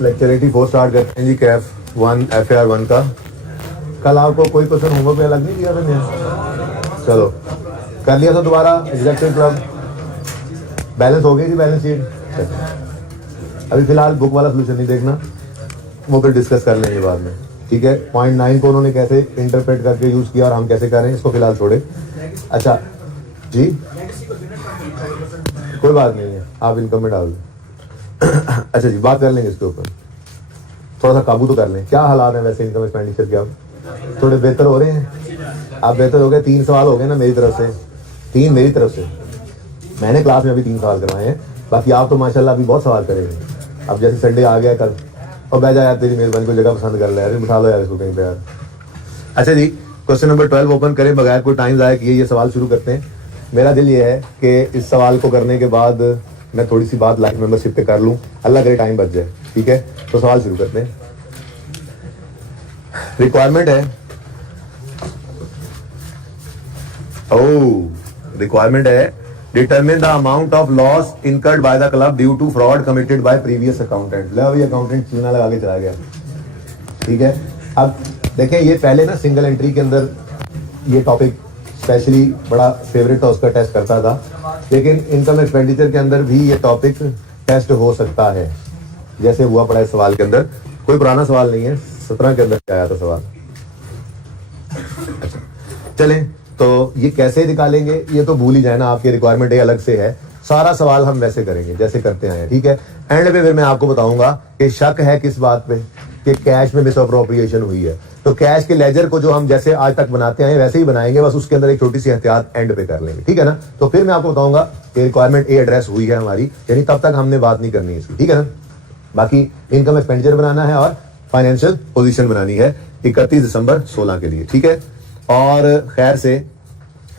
Lecture 84 start करते हैं जी। Kaif 1 FAR 1 का। कल आपको कोई क्वेश्चन होमवर्क में अलग नहीं दिया मैंने? चलो कर लिया तो दोबारा एग्जेक्टिव क्लब बैलेंस हो गई जी, बैलेंस शीट। अभी फिलहाल बुक वाला सोल्यूशन नहीं देखना, वो फिर डिस्कस कर लेंगे बाद में, ठीक है। पॉइंट 9 को उन्होंने कैसे इंटरप्रेट करके यूज किया और हम कैसे करें इसको फिलहाल छोड़े। अच्छा जी, कोई बात नहीं है, आप इनकम में डाल दो। अच्छा जी, बात कर लेंगे इसके ऊपर, थोड़ा सा काबू तो कर लें। क्या हालात है वैसे इनकम एक्सपेंडिचर के? आप थोड़े बेहतर हो रहे हैं? आप बेहतर हो गए? 3 सवाल हो गए ना मेरी तरफ से, 3 मेरी तरफ से। मैंने क्लास में अभी 3 सवाल करवाए हैं, बाकी आप तो माशाल्लाह अभी बहुत सवाल करेंगे। अब जैसे संडे आ गया कल, और बैठ जाए यार, तेरी मेहरबानी को जगह पसंद कर ले यार, बिठा लो यार इसको कहीं पे यार। अच्छा जी, क्वेश्चन नंबर 12 ओपन करें बगैर कोई टाइम ज़ाया किए ये सवाल शुरू करते हैं। मेरा दिल ये है कि इस सवाल को करने के बाद मैं थोड़ी सी बात लाइव मेंबरशिप पे कर लूँ, अल्लाह करे टाइम बच जाए, ठीक है। तो सवाल शुरू करते हैं। रिक्वायरमेंट है, रिक्वायरमेंट है, determine the amount of loss incurred by the club due to fraud committed by previous accountant. लो अभी अकाउंटेंट चूना लगा के चला गया, ठीक है। अब देखें, ये पहले ना सिंगल एंट्री के अंदर ये टॉपिक स्पेशली बड़ा फेवरेट था, उसका टेस्ट करता था, लेकिन इनकम एक्सपेंडिचर के अंदर भी ये टॉपिक टेस्ट हो सकता है, जैसे हुआ पड़ा इस सवाल के अंदर। कोई पुराना सवाल नहीं है, 17 के अंदर आया था सवाल। अच्छा चलें, तो ये कैसे निकालेंगे ये तो भूल ही जाए ना, आपकी रिक्वायरमेंट ये अलग से है, सारा सवाल हम वैसे करेंगे जैसे करते हैं, ठीक है। एंड पे फिर मैं आपको बताऊंगा कि शक है किस बात पे कि कैश में मिस अप्रोप्रिएशन हुई है, तो कैश के लेजर को जो हम जैसे आज तक बनाते हैं वैसे ही बनाएंगे, बस उसके अंदर एक छोटी सी एहतियात एंड पे कर लेंगे, ठीक है ना। तो फिर मैं आपको बताऊंगा कि रिक्वायरमेंट ए एड्रेस हुई है हमारी, यानी तब तक हमने बात नहीं करनी इसकी, ठीक है ना। बाकी इनकम एक्सपेंडिचर बनाना है और फाइनेंशियल पोजीशन बनानी है 31 दिसंबर 16 के लिए, ठीक है। और खैर से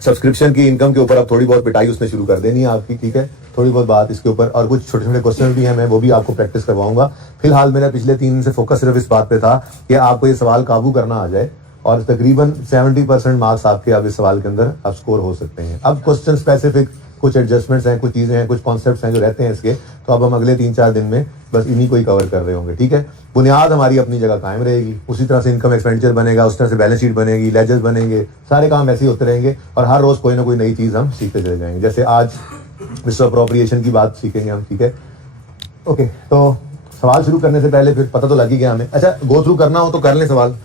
सब्सक्रिप्शन की इनकम के ऊपर अब थोड़ी बहुत पिटाई उसने शुरू कर देनी है आपकी, ठीक है। थोड़ी बहुत बात इसके ऊपर, और कुछ छोटे छोटे क्वेश्चन भी हैं, मैं वो भी आपको प्रैक्टिस करवाऊंगा। फिलहाल मेरा पिछले 3 दिन से फोकस सिर्फ इस बात पे था कि आपको ये सवाल काबू करना आ जाए, और तकरीबन 70% मार्क्स आपके अब इस सवाल के अंदर अब स्कोर हो सकते हैं। अब क्वेश्चन स्पेसिफिक कुछ एडजस्टमेंट्स हैं, कुछ चीजें हैं, कुछ कॉन्सेप्ट्स हैं जो रहते हैं इसके, तो अब हम अगले 3-4 दिन में बस इन्हीं को ही कवर कर रहे होंगे, ठीक है। बुनियाद हमारी अपनी जगह कायम रहेगी, उसी तरह से इनकम एक्सपेंडिचर बनेगा, उस तरह से बैलेंस शीट बनेगी, लेजर्स बनेंगे, सारे काम ऐसे ही होते रहेंगे, और हर रोज कोई ना कोई नई चीज हम सीखते चले जाएंगे। जैसे आज मिस अप्रोप्रिएशन की बात सीखेंगे हम, ठीक है। ओके, तो सवाल शुरू करने से पहले फिर पता तो लग ही गया हमें। अच्छा, गो थ्रू करना हो तो कर लें सवाल,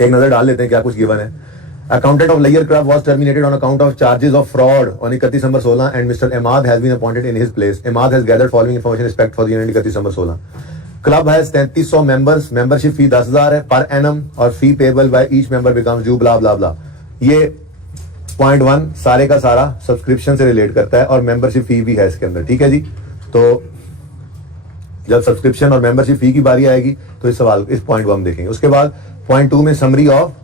एक नजर डाल लेते हैं क्या कुछ गिवन है। Accountant of Layer Club was terminated on account of charges of fraud on 31 December 16 and Mr. Ahmad has been appointed in his place. Ahmad has gathered following information respect for the unit 31 December 16. Club has 3300 members. Membership fee 10,000 है per annum और fee payable by each member becomes due blah blah blah. ये point 1 सारे का सारा subscription से relate करता है और मेंबरशिप फी भी है इसके अंदर, ठीक है जी। तो जब सब्सक्रिप्शन और मेंबरशिप फी की बारी आएगी तो इस सवाल इस पॉइंट को हम देखेंगे। उसके बाद पॉइंट 2 में समरी ऑफ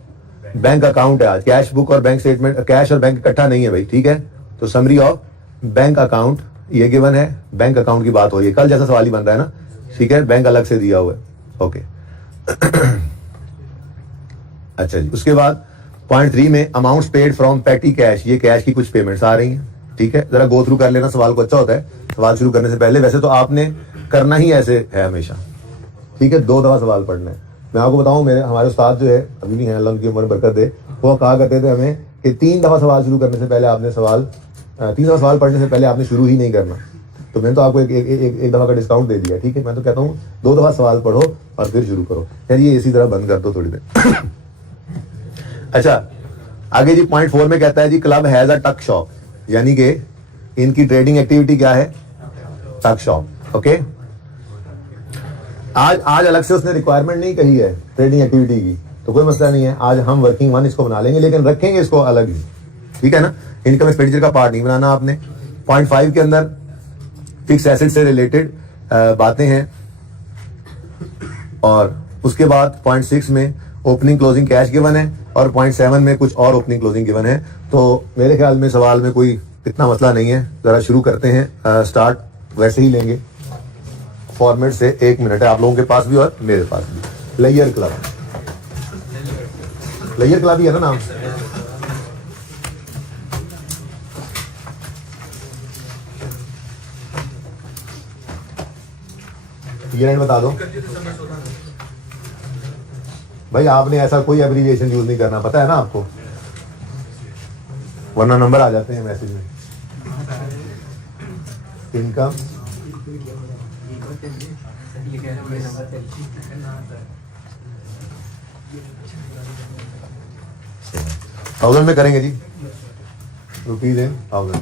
बैंक अकाउंट है। आज कैश बुक और बैंक स्टेटमेंट, कैश और बैंक इकट्ठा नहीं है भाई, ठीक है। तो समरी ऑफ बैंक अकाउंट ये गिवन है, बैंक अकाउंट की बात हो रही है, कल जैसा सवाल ही बन रहा है ना, ठीक है। बैंक अलग से दिया हुआ है, ओके। अच्छा जी, उसके बाद पॉइंट 3 में amounts paid from petty cash, ये कैश की कुछ पेमेंट्स आ रही हैं, ठीक है। जरा गो थ्रू कर लेना सवाल को, अच्छा होता है सवाल शुरू करने से पहले। वैसे तो आपने करना ही ऐसे है हमेशा, ठीक है, 2 दफा सवाल पढ़ना है। मैं आपको बताऊं, मेरे हमारे उस्ताद जो है अभी नहीं है, अल्लाह उनकी उम्र बरकत दे, वो कहा करते थे हमें कि 3 दफा सवाल शुरू करने से पहले आपने 3 दफा सवाल पढ़ने से पहले आपने शुरू ही नहीं करना। तो मैंने तो आपको एक दफा का डिस्काउंट दे दिया, ठीक है। मैं तो कहता हूँ 2 दफा सवाल पढ़ो और फिर शुरू करो। यार ये इसी तरह बंद कर दो थोड़ी देर। अच्छा, आगे जी पॉइंट 4 में कहता है जी क्लब हैज अ टक शॉप, यानी कि इनकी ट्रेडिंग एक्टिविटी क्या है, टक शॉप, ओके। आज अलग से उसने रिक्वायरमेंट नहीं कही है ट्रेडिंग एक्टिविटी की, तो कोई मसला नहीं है, आज हम वर्किंग 1 इसको बना लेंगे, लेकिन रखेंगे इसको अलग ही, ठीक है ना। इनकम एक्सपेंडिचर का पार्ट नहीं बनाना आपने। पॉइंट 5 के अंदर फिक्स एसेट से रिलेटेड बातें हैं, और उसके बाद पॉइंट 6 में ओपनिंग क्लोजिंग कैश गिवन है, और पॉइंट 7 में कुछ और ओपनिंग क्लोजिंग गिवन है। तो मेरे ख्याल में सवाल में कोई इतना मसला नहीं है, जरा शुरू करते हैं। स्टार्ट वैसे ही लेंगे फॉर्मेट से, 1 मिनट है आप लोगों के पास भी और मेरे पास भी। लेयर क्लब, लेयर क्लब ही है ना नाम। ईयर एंड बता दो भाई, आपने ऐसा कोई एब्रीविएशन यूज नहीं करना, पता है ना आपको, वरना नंबर आ जाते हैं मैसेज में। इनकम 1000 में करेंगे जी, रुपीज इन 1000।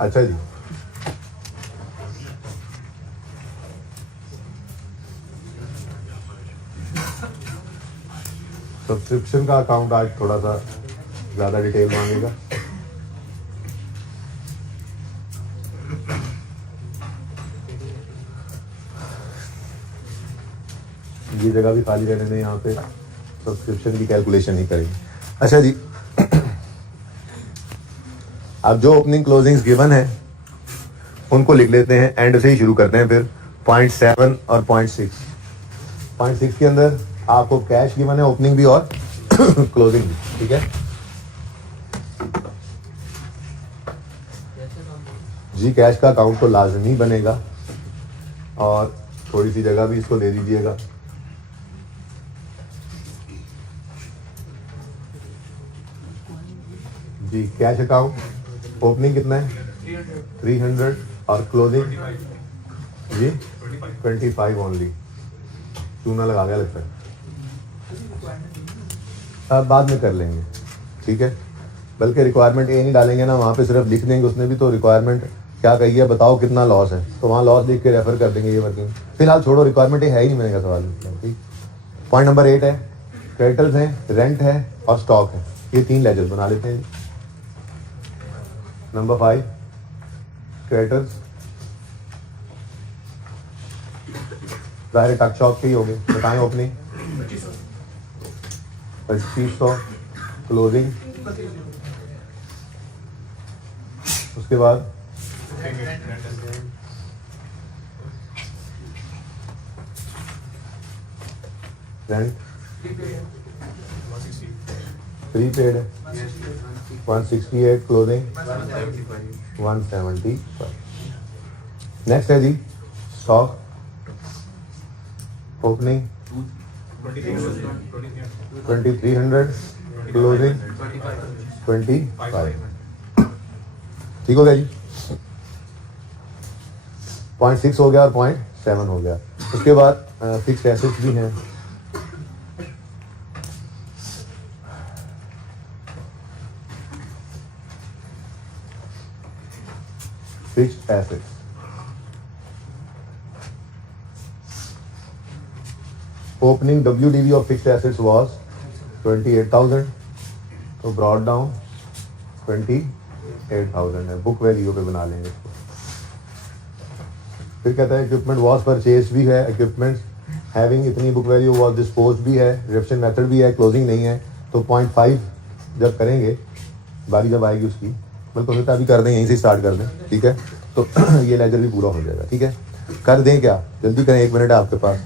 अच्छा जी, सब्सक्रिप्शन का अकाउंट आज थोड़ा सा ज़्यादा डिटेल मांगेगा। ये जगह भी खाली रहने दें, यहाँ पे सब्सक्रिप्शन की कैलकुलेशन नहीं करेंगे। अच्छा जी, अब जो ओपनिंग क्लोजिंग्स गिवन है उनको लिख लेते हैं, एंड से ही शुरू करते हैं। फिर 0.7 और 0.6। 0.6 के अंदर आपको कैश गिवन है, ओपनिंग भी और क्लोजिंग भी, ठीक है जी। कैश का अकाउंट तो लाजमी बनेगा और थोड़ी सी जगह भी इसको दे दीजिएगा। जी, कैश अकाउंट ओपनिंग कितना है 300 और क्लोजिंग जी 25 ओनली। चूना लगा गया लगता है, अब बाद में कर लेंगे, ठीक है। बल्कि रिक्वायरमेंट ये नहीं डालेंगे ना, वहाँ पे सिर्फ लिख देंगे उसने भी तो रिक्वायरमेंट क्या कही है, बताओ कितना लॉस है, तो वहाँ लॉस लिख के रेफर कर देंगे। ये वर्किंग फिलहाल छोड़ो, रिक्वायरमेंट ये है ही नहीं, मैंने का सवाल। ठीक, पॉइंट नंबर 8 है, क्रेडिटर्स हैं, रेंट है और स्टॉक है। ये 3 लेजर्स बना लेते हैं। नंबर 5 क्रेडिटर्स, ज़ाहिर टक शॉप के ही हो गए, बताएं ओपनिंग 2500, क्लोजिंग उसके बाद रेंट प्रीपेड है 168, क्लोजिंग 175। नेक्स्ट है जी स्टॉक, ओपनिंग 2300, क्लोजिंग 25। ठीक हो गया जी। 0.6 हो गया और 0.7 हो गया। उसके बाद फिक्स्ड एसेट्स भी हैं। Fixed assets opening WDV of fixed assets was 28,000, so brought down 28,000 है, बुक वैल्यू पे बना लेंगे इसको। फिर कहता है इक्विपमेंट वॉज परचेज भी है, इक्विपमेंट हैविंग इतनी बुक वैल्यू वॉज डिस्पोज भी है, रिडक्शन मेथड भी है, क्लोजिंग नहीं है। तो 0.5 जब करेंगे, बारी जब आएगी उसकी, बिल्कुल तो अभी कर दें, यहीं से स्टार्ट कर दें, ठीक है। तो ये लेजर भी पूरा हो जाएगा, ठीक है। कर दें क्या, जल्दी करें, 1 मिनट है आपके पास।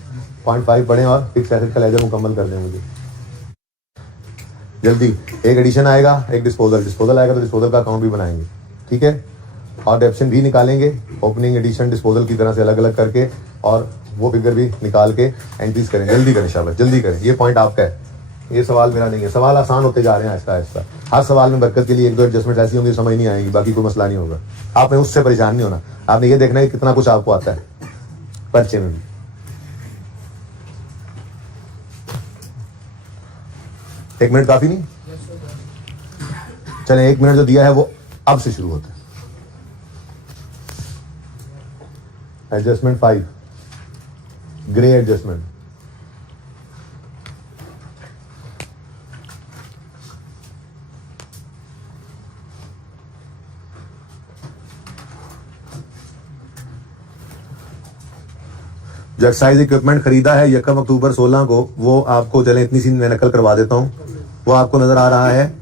0.5 पढ़ें और फिक्स एसेट का लेजर मुकम्मल कर दें मुझे जल्दी। एक एडिशन आएगा, एक डिस्पोजल आएगा, तो डिस्पोजल का अकाउंट भी बनाएंगे, ठीक है। और डेप्शन भी निकालेंगे, ओपनिंग, एडिशन, डिस्पोजल की तरह से अलग अलग करके, और वो फिगर भी निकाल के एंट्रीज करें। जल्दी करें शाबाश, जल्दी करें। ये पॉइंट आपका है, ये सवाल मेरा नहीं है। सवाल आसान होते जा रहे हैं आहिस्ता आहिस्ता। हर सवाल में बरकत के लिए 1-2 एडजस्टमेंट ऐसी होंगी समझ नहीं आएंगी, बाकी कोई मसला नहीं होगा। आपने उससे परेशान नहीं होना, आपने ये देखना है कितना कुछ आपको आता है पर्चे में भी। एक मिनट काफी नहीं, चले 1 मिनट जो दिया है वो अब से शुरू होता है। Adjustment 5, grey adjustment. जो एक्साइज इक्विपमेंट खरीदा है 1 अक्टूबर 16 को, वो आपको, चले इतनी सी मैं नकल करवा देता हूं, वो आपको नजर आ रहा है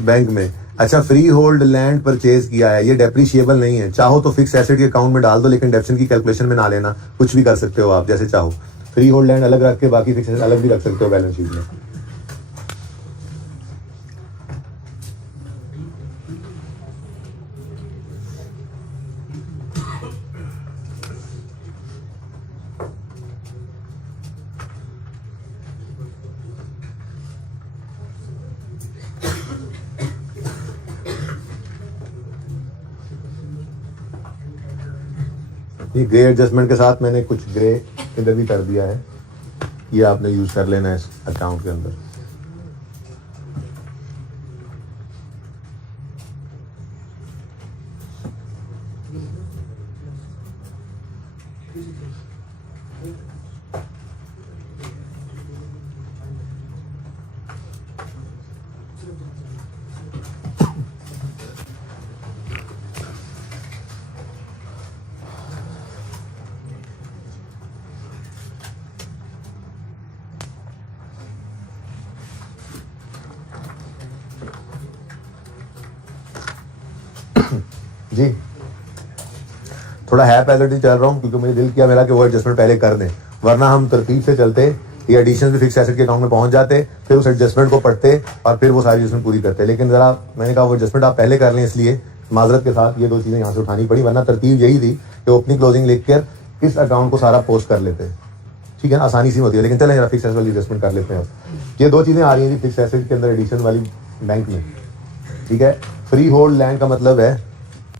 बैंक में। अच्छा, फ्री होल्ड लैंड परचेज किया है, ये डेप्रीशिएबल नहीं है। चाहो तो फिक्स एसेट के अकाउंट में डाल दो, लेकिन डेप्शन की कैलकुलेशन में ना लेना। कुछ भी कर सकते हो आप, जैसे चाहो। फ्री होल्ड लैंड अलग रख के बाकी फिक्स एसेट अलग भी रख सकते हो बैलेंस शीट में। ये ग्रे एडजस्टमेंट के साथ मैंने कुछ ग्रे इधर भी कर दिया है, ये आपने यूज कर लेना है इस अकाउंट के अंदर। जी थोड़ा है पैलेटी चल रहा हूँ, क्योंकि मुझे दिल किया मेरा कि वो एडजस्टमेंट पहले कर दें, वरना हम तरतीब से चलते, ये एडिशन भी फिक्स एसेट के अकाउंट में पहुंच जाते, फिर उस एडजस्टमेंट को पढ़ते और फिर वो सारी एडजस्टमेंट पूरी करते। लेकिन जरा मैंने कहा वो एडजस्टमेंट आप पहले कर लें, इसलिए माजरत के साथ ये 2 चीज़ें यहाँ से उठानी पड़ी, वरना तरतीब यही थी कि ओपनिंग क्लोजिंग लिख कर इस अकाउंट को सारा पोस्ट कर लेते, ठीक है ना, आसानी सी होती है। लेकिन चलें जरा फिक्स एसेट वाली एडजस्टमेंट कर लेते हैं। अब ये 2 चीज़ें आ रही हैं फिक्स एसेट के अंदर एडिशन वाली बैंक में, ठीक है। फ्री होल्ड लैंड का मतलब है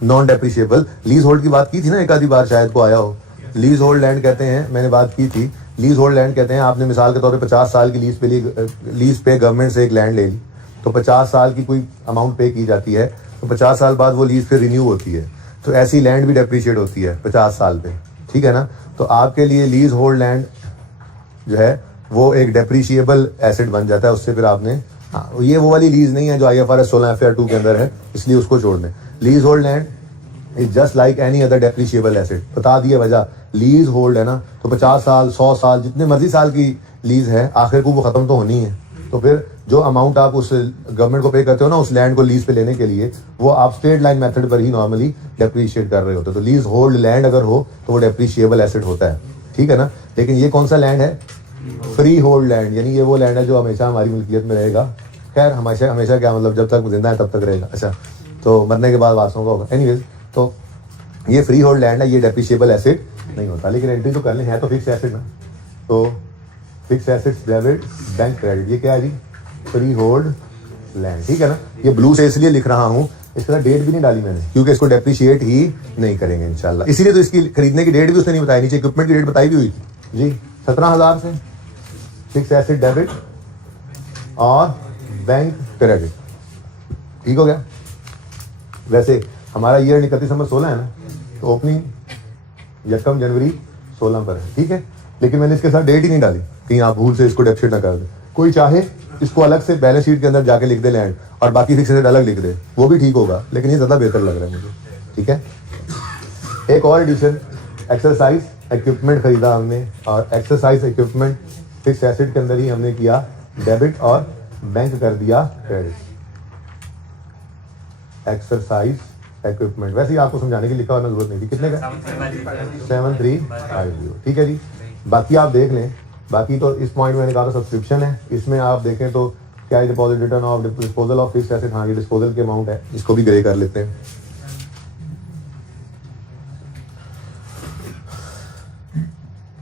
नॉन डेप्रिशिएबल। लीज होल्ड की बात की थी ना, एक आधी बार शायद को आया हो। लीज होल्ड लैंड कहते हैं, मैंने बात की थी, लीज होल्ड लैंड कहते हैं, आपने मिसाल के तौर पे 50 साल की लीज पे गवर्नमेंट से एक लैंड ले ली, तो 50 साल की कोई अमाउंट पे की जाती है, तो 50 साल बाद वो लीज फिर रिन्यू होती है। तो ऐसी लैंड भी डेप्रिशिएट होती है 50 साल पे, ठीक है ना। तो आपके लिए लीज होल्ड लैंड जो है वो एक डेप्रिशिएबल एसेट बन जाता है। उससे फिर आपने, ये वो वाली लीज नहीं है जो IFRS 16 FR 2 के अंदर है, इसलिए उसको छोड़ दें। Lease hold land is just like any other depreciable asset. बता दिए वजह, लीज होल्ड है ना, तो 50 साल 100 साल जितने मर्जी साल की लीज है, आखिर को वो खत्म तो होनी है। तो फिर जो अमाउंट आप उस गवर्नमेंट को पे करते हो ना उस लैंड को लीज पे लेने के लिए, वो आप स्ट्रेट लाइन मेथड पर ही नॉर्मली डेप्रिशिएट कर रहे होते हो। तो लीज होल्ड लैंड अगर हो तो वो डेप्रिशिएबल एसेट होता है, ठीक है ना। लेकिन ये कौन सा लैंड है? फ्री होल्ड लैंड, यानी ये वो लैंड है जो हमेशा हमारी मिल्कियत में रहेगा। खैर हमेशा हमेशा क्या मतलब, जब तक जिंदा है तब तक रहेगा। अच्छा, तो मरने के बाद वारसों का होगा। एनीवेज, तो ये फ्री होल्ड लैंड है, ये डेप्रिशिएबल एसेट नहीं होता। लेकिन एंट्री तो करनी है, तो फिक्स एसेट ना, तो fix assets debit bank credit, ये क्या है जी? फ्री होल्ड लैंड, ठीक है ना। ये ब्लू से इसलिए लिख रहा हूँ, इसके साथ डेट भी नहीं डाली मैंने, क्योंकि इसको डेप्रिशिएट ही नहीं करेंगे इंशाल्लाह। इसीलिए तो इसकी खरीदने की डेट भी उसने नहीं बताई, नीचे इक्विपमेंट की डेट बताई भी हुई थी जी। 17,000 से फिक्स एसेट डेबिट और बैंक क्रेडिट, ठीक हो गया। वैसे हमारा ईयर 31 दिसंबर 16 है ना, तो ओपनिंग 1 जनवरी 16 पर है, ठीक है। लेकिन मैंने इसके साथ डेट ही नहीं डाली, कहीं आप भूल से इसको डेप्शिट ना कर दें। कोई चाहे इसको अलग से बैलेंस शीट के अंदर जाके लिख दे लैंड और बाकी फिक्स एसेट अलग लिख दे, वो भी ठीक होगा, लेकिन ये ज़्यादा बेहतर लग रहा है मुझे। ठीक है, एक और एडिशन, एक्सरसाइज इक्विपमेंट खरीदा हमने और एक्सरसाइज इक्विपमेंट फिक्स एसेट के अंदर ही हमने किया डेबिट और बैंक कर दिया क्रेडिट। एक्सरसाइज इक्विपमेंट वैसे ही आपको समझाने की लिखा होना जरूरत नहीं थी। कितने का? 7350। ठीक है जी, बाकी आप देख लें। बाकी तो इस पॉइंट में मैंने कहा सब्सक्रिप्शन है, इसमें आप देखें तो क्या है deposit return of disposal of fix asset. हाँ, ये डिस्पोजल के अमाउंट है, इसको भी ग्रे कर लेते हैं।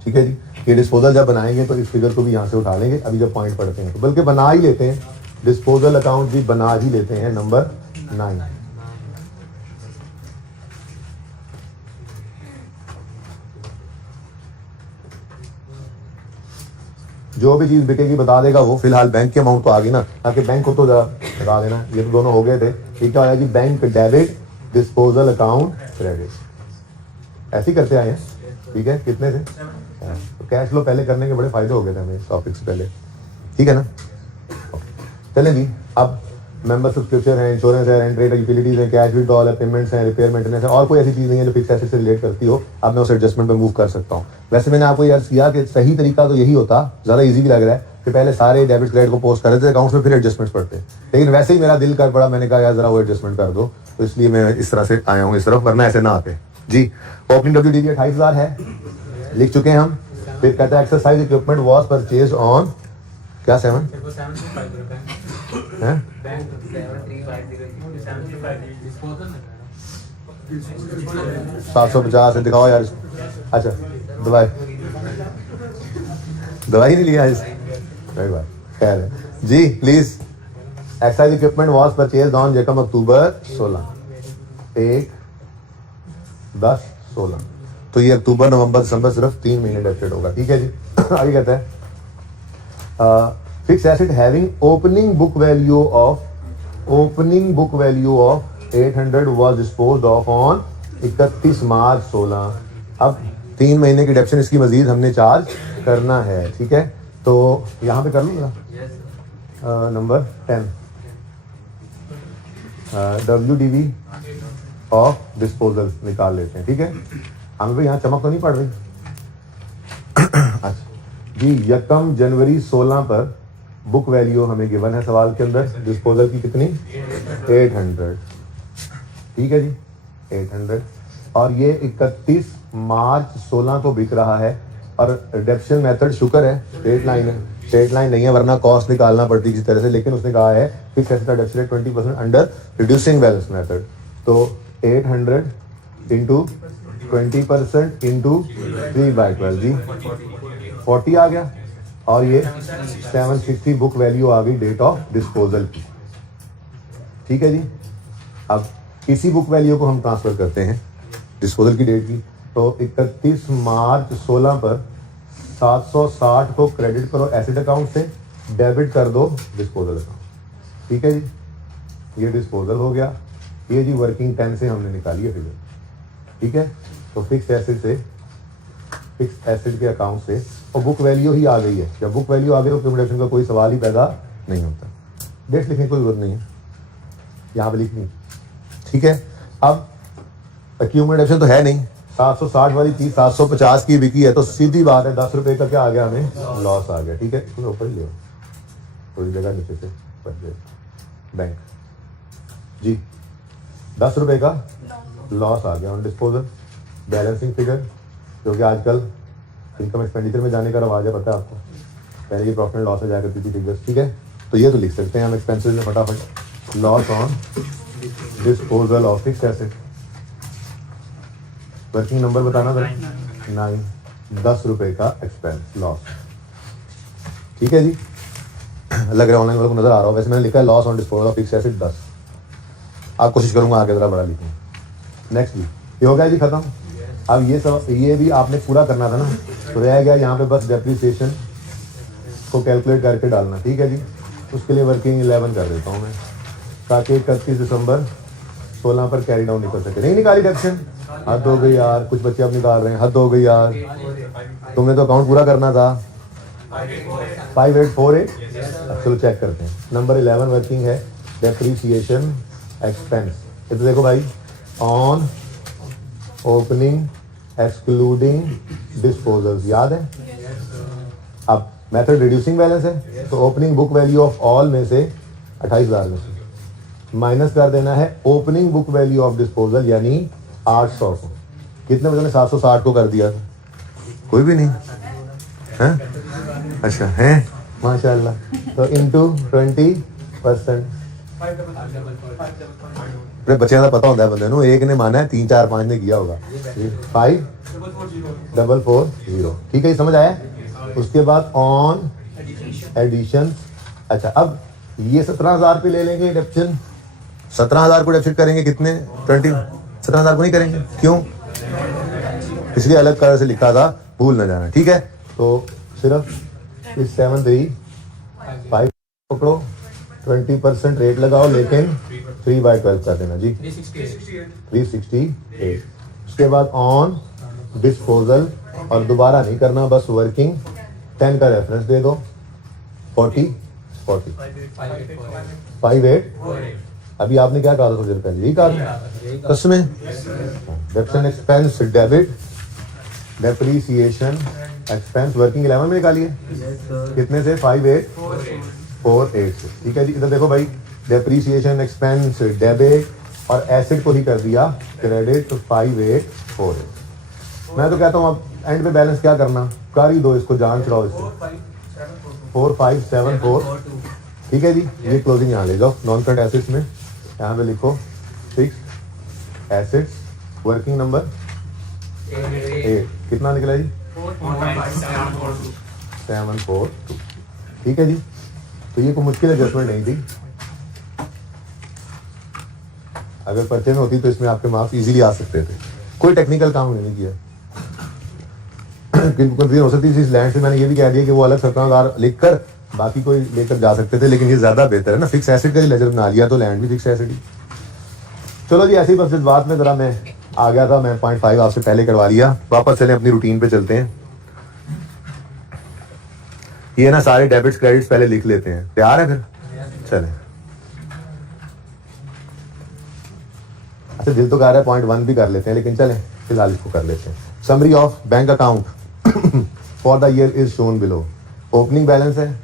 ठीक है जी, ये डिस्पोजल जब बनाएंगे तो इस फिगर को भी यहाँ से उठा लेंगे। अभी जब पॉइंट पढ़ते हैं तो बल्कि बना ही लेते हैं, डिस्पोजल अकाउंट भी बना ही लेते हैं। नंबर 9, जो भी चीज बिकेगी बता देगा वो। फिलहाल बैंक के अमाउंट तो आ गई ना, ताकि बैंक को तो बता देना। ये तो दोनों हो गए थे। ठीक क्या है जी, bank debit disposal account credit, ऐसे ही करते आए हैं। ठीक है, कितने से? तो कैश फ्लो पहले करने के बड़े फायदे हो गए थे हमें इस टॉपिक से पहले। ठीक है ना, चलें जी। अब मेंबर सब्सक्रिप्शन है, इंश्योरेंस है, रेंट रेट है, यूटिलिटीज है, कैश विड्रॉल है, पेमेंट्स है, रिपेयर मेंटेनेंस है, और कोई ऐसी चीज़ नहीं है जो फिक्स एसेट से रिलेट करती हो। अब मैं उस एडजस्टमेंट पे मूव कर सकता हूँ। वैसे मैंने आपको यार किया कि सही तरीका तो यही होता, ज़्यादा ईजी भी लग रहा है कि पहले सारे डेबिट क्रेडिट को पोस्ट कर देते अकाउंट्स में, फिर एडजस्टमेंट पढ़ते। लेकिन वैसे ही मेरा दिल कर पड़ा, मैंने कहा यार जरा वो एडजस्टमेंट कर दो, तो इसलिए मैं इस तरह से आया हूँ इस तरफ, वरना ऐसे ना आते जी। ओपनिंग WDV 28,000 है, लिख चुके हैं हम। फिर कहता है exercise equipment was purchase on क्या 7 है 750 दिखाओ यार। अच्छा, दवाई नहीं लिया इस खैर है जी। Please, exercise equipment was purchase on यकम अक्टूबर 16, 1-10-16। तो ये अक्टूबर नवंबर दिसंबर सिर्फ 3 महीने डेबिटेड होगा। ठीक है जी। आगे कहता है fix asset having opening book value of 800 was disposed of on 31 मार्च 16। अब 3 महीने की डेप्शन इसकी मजीद हमने चार्ज करना है। ठीक है, तो यहाँ पे कर लूँगा नंबर 10 WDV ऑफ डिस्पोजल निकाल लेते हैं। ठीक है, हमें यहाँ चमक तो नहीं पड़ रही। अच्छा जी, यकम जनवरी 16 पर बुक वैल्यू हमें गिवन है सवाल के अंदर, डिस्पोजल की कितनी? 800। ठीक है जी, 800। और ये 31 मार्च 16 को बिक रहा है। और रिडक्शन मेथड शुक्र है स्ट्रेट लाइन है, स्ट्रेट लाइन नहीं है, वरना कॉस्ट निकालना पड़ती किसी तरह से। लेकिन उसने कहा है fix asset reduction rate 20% under reducing balance method. तो 800 इंटू 20% इंटू 3/12 जी 40 आ गया। और ये 760 बुक वैल्यू आ गई डेट ऑफ डिस्पोजल की। ठीक है जी, अब इसी बुक वैल्यू को हम ट्रांसफर करते हैं डिस्पोजल की डेट की। तो 31 मार्च 16 पर 760 को क्रेडिट करो एसेट अकाउंट से, डेबिट कर दो डिस्पोजल अकाउंट। ठीक है जी, ये डिस्पोजल हो गया। ये जी वर्किंग 10 से हमने निकाली है फिगर। ठीक है, तो फिक्स एसेट से, फिक्स एसेट के अकाउंट से, और बुक वैल्यू ही आ गई है। जब बुक वैल्यू आ गई तो क्यूमुलेशन का कोई सवाल ही पैदा नहीं होता। डेट लिखने की कोई जरूरत नहीं है, यहाँ पे लिखनी। ठीक है, अब एक्यूमुलेशन तो है नहीं, 760 वाली चीज 750 की बिकी है, तो सीधी बात है 10 रुपए का क्या आ गया, हमें लॉस आ गया। ठीक है, तो ऊपर ही ले थोड़ी जगह नीचे से बैंक जी 10 रुपए का लॉस आ गया ऑन डिस्पोजल। बैलेंसिंग फिगर जो कि आजकल इनकम एक्सपेंडिचर में जाने का रवाज है, पता है आपको। पहले ये प्रॉफिट एंड लॉस में जाया करती थी फिगर्स। ठीक है, तो ये तो लिख सकते हैं हम एक्सपेंसेस में फटाफट। Loss on disposal of fixed asset, working number बताना था 9, 10 रुपए का एक्सपेंस लॉस। ठीक है जी, लग रहा है ऑनलाइन वालों को नजर आ रहा हो। वैसे मैंने लिखा है loss on disposal of fixed asset 10। आप कोशिश करूंगा आगे जरा बड़ा लिखूँ। नेक्स्ट ये हो गया जी खत्म। अब ये सब ये भी आपने पूरा करना था ना, तो रह गया यहाँ पे बस डेप्रिसिएशन को कैलकुलेट करके डालना। ठीक है जी, उसके लिए वर्किंग 11 कर देता हूँ मैं, ताकि 31 दिसंबर 16 पर कैरी डाउन निकल सके। नहीं निकाली डेप्शन, हद हो गई यार। कुछ बच्चे अब निकाल रहे हैं, हद हो गई यार, तुमने तो अकाउंट पूरा करना था। 5848। चलो चेक करते हैं। नंबर 11 वर्किंग है डेप्रीसिएशन एक्सपेंस। ये तो देखो भाई, ऑन ओपनिंग एक्सक्लूडिंग डिस्पोजल्स, याद है। अब मेथड रिड्यूसिंग बैलेंस है, तो opening book value of all में से 28,000 में से माइनस कर देना है opening book value of disposal यानी 800 को। कितने बजे ने 760 को कर दिया था? कोई भी नहीं है? अच्छा है, माशाल्लाह। तो इंटू 20%। बच्चे का पता होता है बंदे, एक ने माना है, 3 4 5 ने किया होगा। 5440, ठीक है, समझ आया। उसके बाद ऑन एडिशन। अच्छा, अब ये 17,000 पे ले लेंगे डेप्शन। 17,000 को डेप्शन करेंगे कितने? 20। 17,000 को नहीं करेंगे, क्यों? इसलिए अलग कलर से लिखा था, भूल ना जाना, ठीक है। तो सिर्फ इस 735 पकड़ो, 20% रेट लगाओ, लेकिन 3/12 कर देना जी, 368। उसके बाद ऑन डिस्पोजल, और दोबारा नहीं करना, बस वर्किंग 10 का रेफरेंस दे दो। 40 58। अभी आपने क्या कहा था थोड़ी देर पहले? यही कहा था कसमें। Depreciation expense debit depreciation expense working 11 में निकालिए। कितने से? 5848 से, ठीक है जी। इधर देखो भाई, डेप्रीसिएशन एक्सपेंस डेबिट और एसेट को ही कर दिया क्रेडिट 5848। मैं तो कहता हूँ अब एंड पे बैलेंस क्या करना, कर ही दो इसको, जान छुड़ाओ इसको। 4574, ठीक है जी। ये क्लोजिंग यहाँ ले जाओ। नॉन करंट एसेट्स में यहाँ पे लिखो 6 एसेट्स, वर्किंग नंबर 8। कितना निकला जी? 742, ठीक है जी। तो ये कोई मुश्किल एडजस्टमेंट नहीं थी। अगर पर्चे में होती तो इसमें आपके मार्क्स इजीली आ सकते थे। कोई टेक्निकल काम नहीं किया। कंफ्यूजन हो सकती थी इस लैंड से। मैंने ये भी कह दिया कि वो अलग 17,000 लिखकर बाकी कोई लेकर जा सकते थे, लेकिन ये ज्यादा बेहतर है ना। फिक्स एसेट का ही लेजर बना लिया तो लैंड भी फिक्स एसेट ही। चलो जी, ऐसी बस इस बात में जरा मैं आ गया था, मैं 0.5 आपसे पहले करवा लिया। वापस चले अपनी रूटीन पे चलते हैं। ये ना सारे डेबिट्स क्रेडिट्स पहले लिख लेते हैं। तैयार है फिर? चले। अच्छा, दिल तो कह रहा है 0.1 भी कर लेते हैं, लेकिन चलें फिलहाल इसको कर लेते हैं। Summary of bank account for the year is shown below. Opening balance है।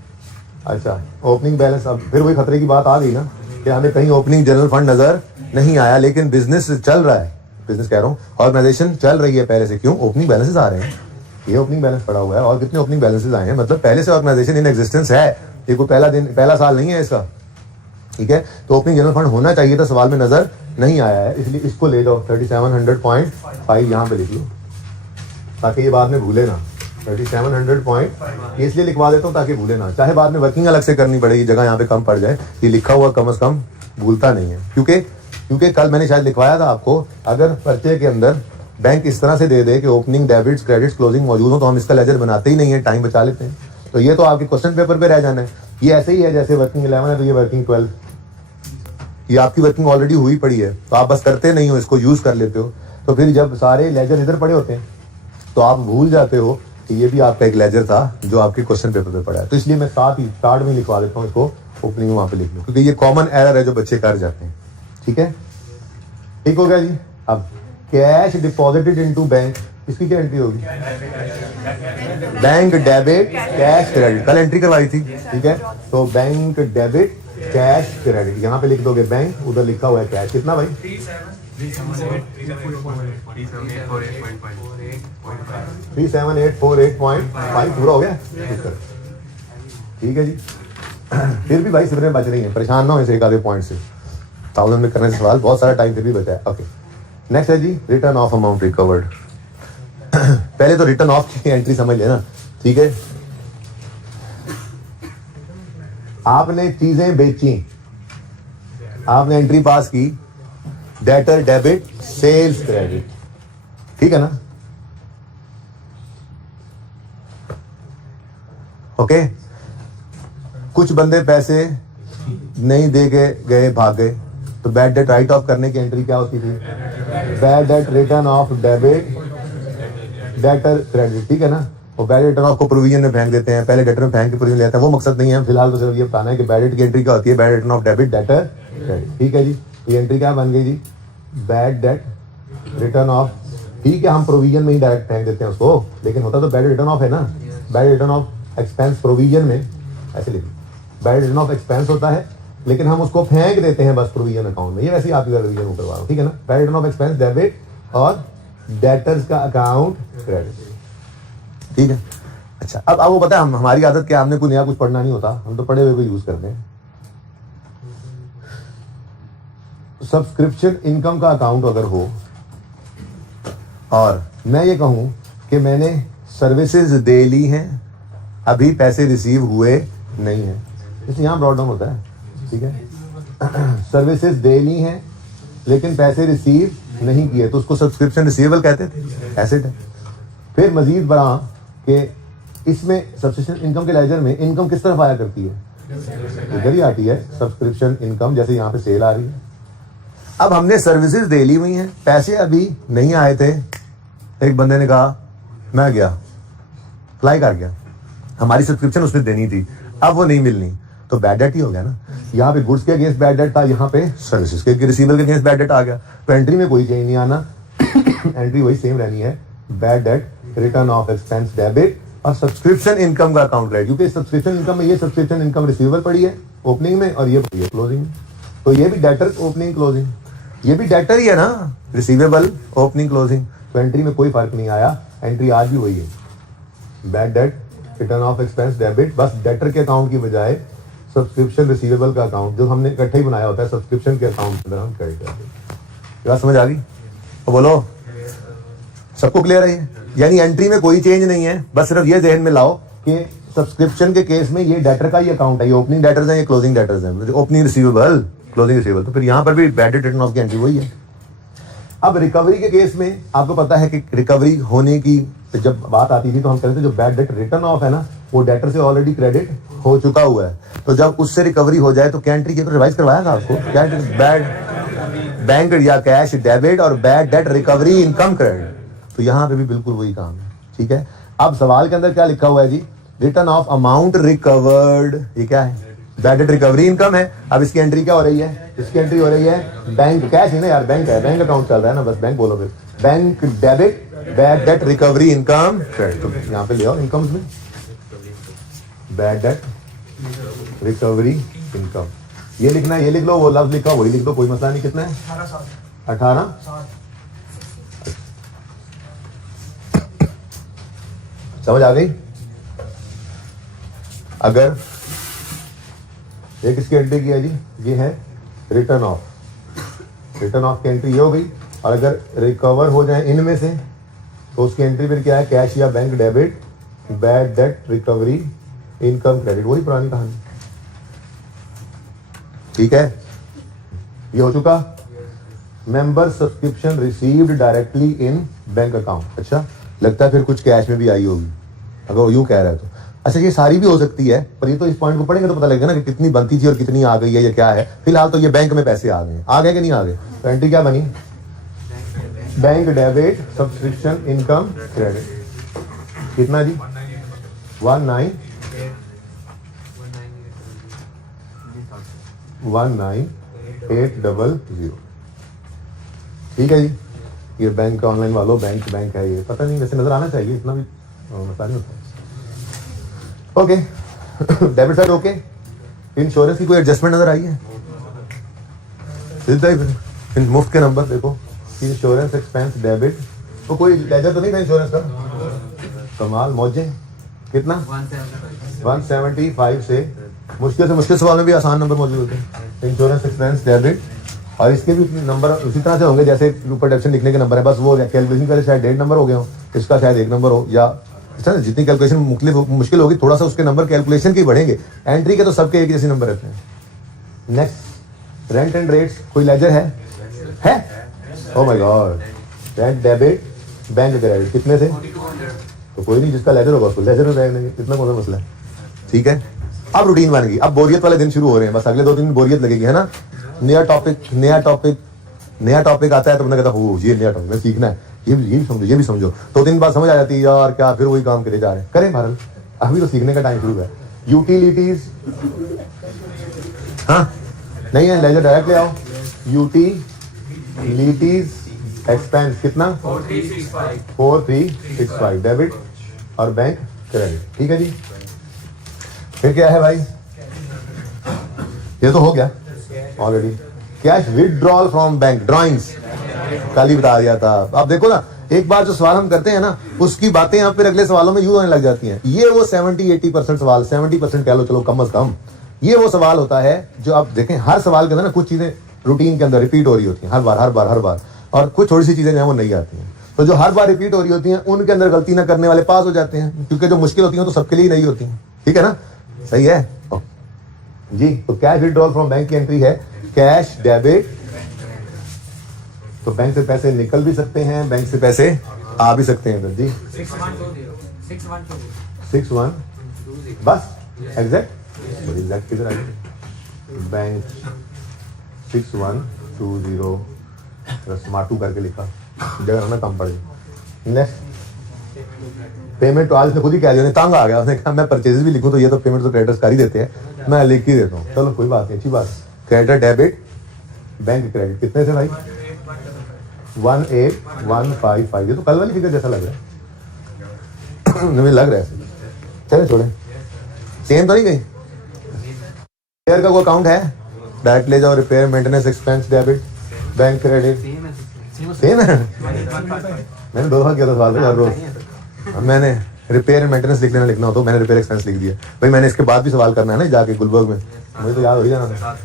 अच्छा, ओपनिंग बैलेंस, अब फिर वही खतरे की बात आ गई ना कि हमें कहीं ओपनिंग जनरल फंड नजर नहीं आया, लेकिन बिजनेस चल रहा है। बिजनेस कह रहा हूँ, ऑर्गेनाइजेशन चल रही है पहले से। क्यों? ओपनिंग बैलेंसेस आ रहे हैं। ये ओपनिंग बैलेंस पड़ा हुआ है, और कितने ओपनिंग बैलेंसेस आए हैं, मतलब पहले से ऑर्गेनाइजेशन इन एग्जिस्टेंस है। ये कोई पहला साल नहीं है इसका, ठीक है। तो ओपनिंग जनरल फंड होना चाहिए था, सवाल में नजर नहीं आया है, इसलिए इसको ले जाओ। 3700.5 यहाँ पे लिख लो, ताकि ये बाद में भूले ना। 3700 इसलिए लिखवा देता हूँ ताकि भूले ना, चाहे बाद में वर्किंग अलग से करनी पड़ेगी, जगह यहाँ पे कम पड़ जाए। ये लिखा हुआ कम से कम भूलता नहीं है, क्योंकि कल मैंने शायद लिखवाया था आपको, अगर पर्चे के अंदर बैंक इस तरह से दे दे कि ओपनिंग डेबिट्स क्रेडिट्स क्लोजिंग मौजूद हो, तो हम इसका लेजर बनाते ही नहीं है, टाइम बचा लेते हैं। तो ये तो आपके क्वेश्चन पेपर पे रह जाना है। ये ऐसे ही है जैसे वर्किंग 11 है तो ये वर्किंग 12। ये आपकी वर्किंग ऑलरेडी हुई पड़ी है, तो आप बस करते नहीं हो, इसको यूज कर लेते हो। तो फिर जब सारे लेजर इधर पड़े होते हैं तो आप भूल जाते हो कि ये भी आपका एक लेजर था जो आपके क्वेश्चन पेपर पे पड़ा है। तो इसलिए मैं साथ ही स्टार्ट में लिखवा देता हूँ इसको, ओपनिंग में वहां पे लिख लो, क्योंकि ये कॉमन एरर है जो बच्चे कर जाते हैं। ठीक है, ठीक हो गया जी। अब कैश डिपॉजिटेड इनटू बैंक, इसकी क्या एंट्री होगी? बैंक डेबिट कैश क्रेडिट, कल एंट्री करवाई थी, ठीक है। तो बैंक डेबिट कैश क्रेडिट, यहाँ पे लिख दोगे बैंक, उधर लिखा हुआ है कैश। कितना भाई? 3784.8.5 पूरा हो गया, ठीक है जी। फिर भी भाई सिर में बच रही है, परेशान ना हो इसे एक आधे पॉइंट से, 1000 में करने से सवाल, बहुत सारा टाइम फिर भी बचा है। ओके, नेक्स्ट है जी रिटर्न ऑफ अमाउंट रिकवर्ड। पहले तो रिटर्न ऑफ की एंट्री समझ लेना, ठीक है। आपने चीजें बेची, आपने एंट्री पास की, डेटर डेबिट सेल्स क्रेडिट, ठीक है ना। ओके, कुछ बंदे पैसे नहीं दे के गए, भाग गए, तो बैड डेट राइट ऑफ करने की एंट्री क्या होती थी? Bad debt return of debit debtor credit, ठीक है ना। और बैड रिटर्न ऑफ को प्रोविजन में फेंक देते हैं, पहले डेटर में फेंक के प्रोविजन लेते हैं, वो मकसद नहीं है। फिलहाल तो सिर्फ ये बताना है कि बैड डेट की एंट्री क्या होती है, bad return of debit debtor credit. ठीक है जी, ये एंट्री क्या बन गई जी, बैड डेट रिटर्न ऑफ। ठीक है, हम प्रोविजन में ही डायरेक्ट फेंक देते हैं उसको, लेकिन होता तो बैड रिटर्न ऑफ है ना। Bad return of expense provision में ऐसे लिखिए, बैड रिटर्न ऑफ एक्सपेंस होता है, लेकिन हम उसको फेंक देते हैं बस प्रोविजन अकाउंट में। ये वैसे ही आप रिवीजन करवा रहा हूँ, ठीक है ना। Bad return of expense debit और डेटर्स का अकाउंट क्रेडिट। ठीक है, अच्छा अब आपको पता है हमारी आदत क्या, हमने कोई नया कुछ पढ़ना नहीं होता, हम तो पढ़े हुए को यूज करते हैं। सब्सक्रिप्शन इनकम का अकाउंट अगर हो और मैं ये कहूं कि मैंने सर्विसेज दे ली हैं, अभी पैसे रिसीव हुए नहीं है, इसलिए यहां ब्रॉड डाउन होता है। ठीक है, सर्विसेज दे ली हैं लेकिन पैसे रिसीव नहीं किए, तो उसको सब्सक्रिप्शन रिसीवेबल कहते थे, एसेट है। फिर मजीद बढ़ा कि इसमें सब्सक्रिप्शन इनकम के लेजर में इनकम किस तरफ आया करती है, इधर ही आती है सब्सक्रिप्शन इनकम, जैसे यहाँ पे सेल आ रही है। अब हमने सर्विसेज दे ली हुई हैं, पैसे अभी नहीं आए थे, एक बंदे ने कहा मैं गया अप्लाई कर गया, हमारी सब्सक्रिप्शन उसने देनी थी, अब वो नहीं मिलनी, तो बैड डेट ही हो गया ना। यहाँ पे गुड्स के अगेंस्ट बैड डेट था, यहाँ पे सर्विसेज के रिसीवेबल के अगेंस्ट बैड डेट आ गया, तो एंट्री में कोई चेंज नहीं आना एंट्री वही सेम रहनी है, bad debt return of expense debit और सब्सक्रिप्शन इनकम का अकाउंट क्रेडिट। क्योंकि सब्सक्रिप्शन इनकम में ये सब्सक्रिप्शन इनकम रिसीवेबल पड़ी है ओपनिंग में और ये पड़ी है क्लोजिंग में, तो ये भी डेटर ओपनिंग क्लोजिंग, ये भी डेटर ही है ना, रिसीवेबल ओपनिंग क्लोजिंग, तो एंट्री में कोई फर्क नहीं आया, एंट्री आज भी वही है, bad debt return of expense debit, बस डेटर के अकाउंट की बजाय सब्सक्रिप्शन रिसीवेबल का अकाउंट जो हमने इकट्ठे ही बनाया होता है, सब्सक्रिप्शन के अकाउंट के अंदर हम क्रेडिट करते हैं। बात समझ आ गई? तो बोलो सबको क्लियर है? यानी एंट्री में कोई चेंज नहीं है, बस सिर्फ ये ध्यान में लाओ कि सब्सक्रिप्शन के केस में ये डेटर का ही अकाउंट है, ये ओपनिंग डेटर्स हैं, ये क्लोजिंग डेटर्स हैं, ओपनिंग रिसीवेबल क्लोजिंग रिसीवेबल, तो फिर यहाँ पर भी बैड डेट रिटर्न ऑफ की एंट्री वही है। अब रिकवरी के केस में आपको पता है कि रिकवरी होने की जब बात आती थी तो हम कहते थे जो बैड डेट रिटर्न ऑफ है ना, वो डेटर से ऑलरेडी क्रेडिट हो चुका हुआ है, तो जब उससे रिकवरी हो जाए तो क्या एंट्री की, तो रिवाइज करवाया था आपको क्या, बैड बैंक या कैश डेबिट और bad debt recovery income credit, तो यहाँ पे भी बिल्कुल वही काम है। ठीक है, अब सवाल के अंदर क्या लिखा हुआ है जी, रिटर्न ऑफ अमाउंट रिकवर्ड, ये क्या है, बैड डेट रिकवरी इनकम है। अब इसकी एंट्री क्या हो रही है, इसकी एंट्री हो रही है बैंक कैश है ना यार, बैंक है, बैंक अकाउंट चल रहा है ना, बस बैंक बोलो, फिर bank debit bad debt recovery income credit, तो यहाँ पे ले आओ इनकम्स में बैड डेट रिकवरी इनकम, ये लिखना है, ये लिख लो, वो लफ्ज लिखा वही लिख दो, कोई मसला नहीं। कितना है, 18 समझ आ गई? अगर एक इसकी एंट्री की है जी, ये है रिटर्न ऑफ, रिटर्न ऑफ की एंट्री ये हो गई, और अगर रिकवर हो जाए इनमें से तो उसकी एंट्री फिर क्या है, कैश या bank debit bad debt recovery income credit, वही पुरानी कहानी। ठीक है, ये हो चुका। Member subscription received directly in bank account, अच्छा लगता है फिर कुछ कैश में भी आई होगी अगर यूं कह रहा है तो। अच्छा ये सारी भी हो सकती है, पर ये तो इस पॉइंट को पढ़ेंगे तो पता लगेगा ना कि कितनी बनती थी और कितनी आ गई है, ये क्या है। फिलहाल तो ये बैंक में पैसे आ गए कि नहीं आ गए, तो एंट्री क्या बनी, bank debit subscription income credit, कितना जी 19800। ठीक है जी, ये बैंक का ऑनलाइन वालों बैंक है, ये पता नहीं वैसे नजर आना चाहिए, इतना भी मसला नहीं होता। Okay debit side okay. Insurance की कोई एडजस्टमेंट नजर आई है, इन मुफ्त के नंबर देखो, इंश्योरेंस एक्सपेंस डेबिट, तो कोई लेजर तो नहीं था इंश्योरेंस का, कमाल मौजे। कितना 175 से मुश्किल सवाल में भी आसान नंबर मौजूद होते हैं। इंश्योरेंस एक्सपेंस डेबिट, और इसके भी नंबर उसी तरह से होंगे जैसे ऊपर डेप्शन लिखने के नंबर है, बस वो कैलकुलेशन पहले शायद 1.5 नंबर हो गए हो, इसका शायद 1 नंबर हो, या जितनी कैलकुलेशन मुश्किल होगी थोड़ा सा उसके नंबर कैलकुलेशन के बढ़ेंगे, एंट्री के तो सबके एक जैसे नंबर रहते हैं। नेक्स्ट रेंट एंड रेट्स, कोई लेजर है? Oh my God, rent debit bank credit, कितने से, तो कोई नहीं जिसका लेजर होगा उसको लेजर में बैंक देंगे, इतना कौन सा मसला है। ठीक है, अब रूटीन बन गई, अब बोरियत वाले दिन शुरू हो रहे हैं, बस अगले 2 दिन बोरियत लगेगी, है ना। नया टॉपिक आता है तो बंदा कहता है ये नया टॉपिक में सीखना है, ये भी समझो, ये भी समझो। तो 3 बात समझ आ जाती है यार, क्या फिर वही काम करे जा रहे हैं। करें भारत, अभी तो सीखने का टाइम शुरू है। यूटिलिटीज, हाँ नहीं है, लेजर डायरेक्ट ले आओ। यूटिलिटीज एक्सपेंस कितना 4365 डेबिट और बैंक क्रेडिट, ठीक है जी। फिर क्या है भाई, ये तो हो गया already. Cash withdrawal from bank, drawings कल ही बता दिया था। आप देखो ना, एक बार जो सवाल हम करते हैं ना, उसकी बातें यहाँ फिर अगले सवालों में यूं आने लग जाती हैं। ये वो 70-80% सवाल, 70% कह लो चलो कम से कम, ये वो सवाल होता है जो आप देखें हर सवाल के अंदर ना कुछ चीजें रूटीन के अंदर रिपीट हो रही होती हैं, हर बार, और कुछ थोड़ी सी चीजें जो है वो नहीं आती हैं। तो जो हर बार रिपीट हो रही होती हैं उनके अंदर गलती ना करने वाले पास हो जाते हैं, क्योंकि जो मुश्किल होती है तो सबके लिए नहीं होती हैं, ठीक है ना, सही है जी। तो कैश विथड्रॉल फ्रॉम बैंक की एंट्री है कैश डेबिट, तो बैंक से पैसे निकल भी सकते हैं, बैंक से पैसे आ भी सकते हैं जी। 61 बस एग्जैक्ट किधर आ गया, बैंक 6120 स्मार्ट 2 करके लिखा, जगह ना कम पड़ गई। नेक्स्ट पेमेंट, तो आज उसने खुद ही कह दिया, तंग आ गया, उसने कहा मैं परचेज भी लिखूं तो ये तो पेमेंट तो क्रेडिटर्स कर ही देते हैं, मैं लिख ही देता हूँ। चलो कोई बात नहीं, अच्छी बात। क्रेडिटर डेबिट बैंक क्रेडिट कितने थे भाई, 18155, ये तो कल वाली फिगर जैसा लग रहा है, मुझे लग रहा है। चले छोड़े, सेम तो नहीं गई। रिपेयर का कोई अकाउंट है, डायरेक्ट ले जाओ, repair maintenance expense debit bank credit same है। मैंने 2 बार किया था सवाल हर रोज, मैंने रिपेयर मेंटेनेंस लिखना हो तो मैंने रिपेयर एक्सपेंस लिख दिया। भाई मैंने इसके बाद भी सवाल करना है ना जाके गुलबर्ग में, मुझे तो याद हो ही जाना था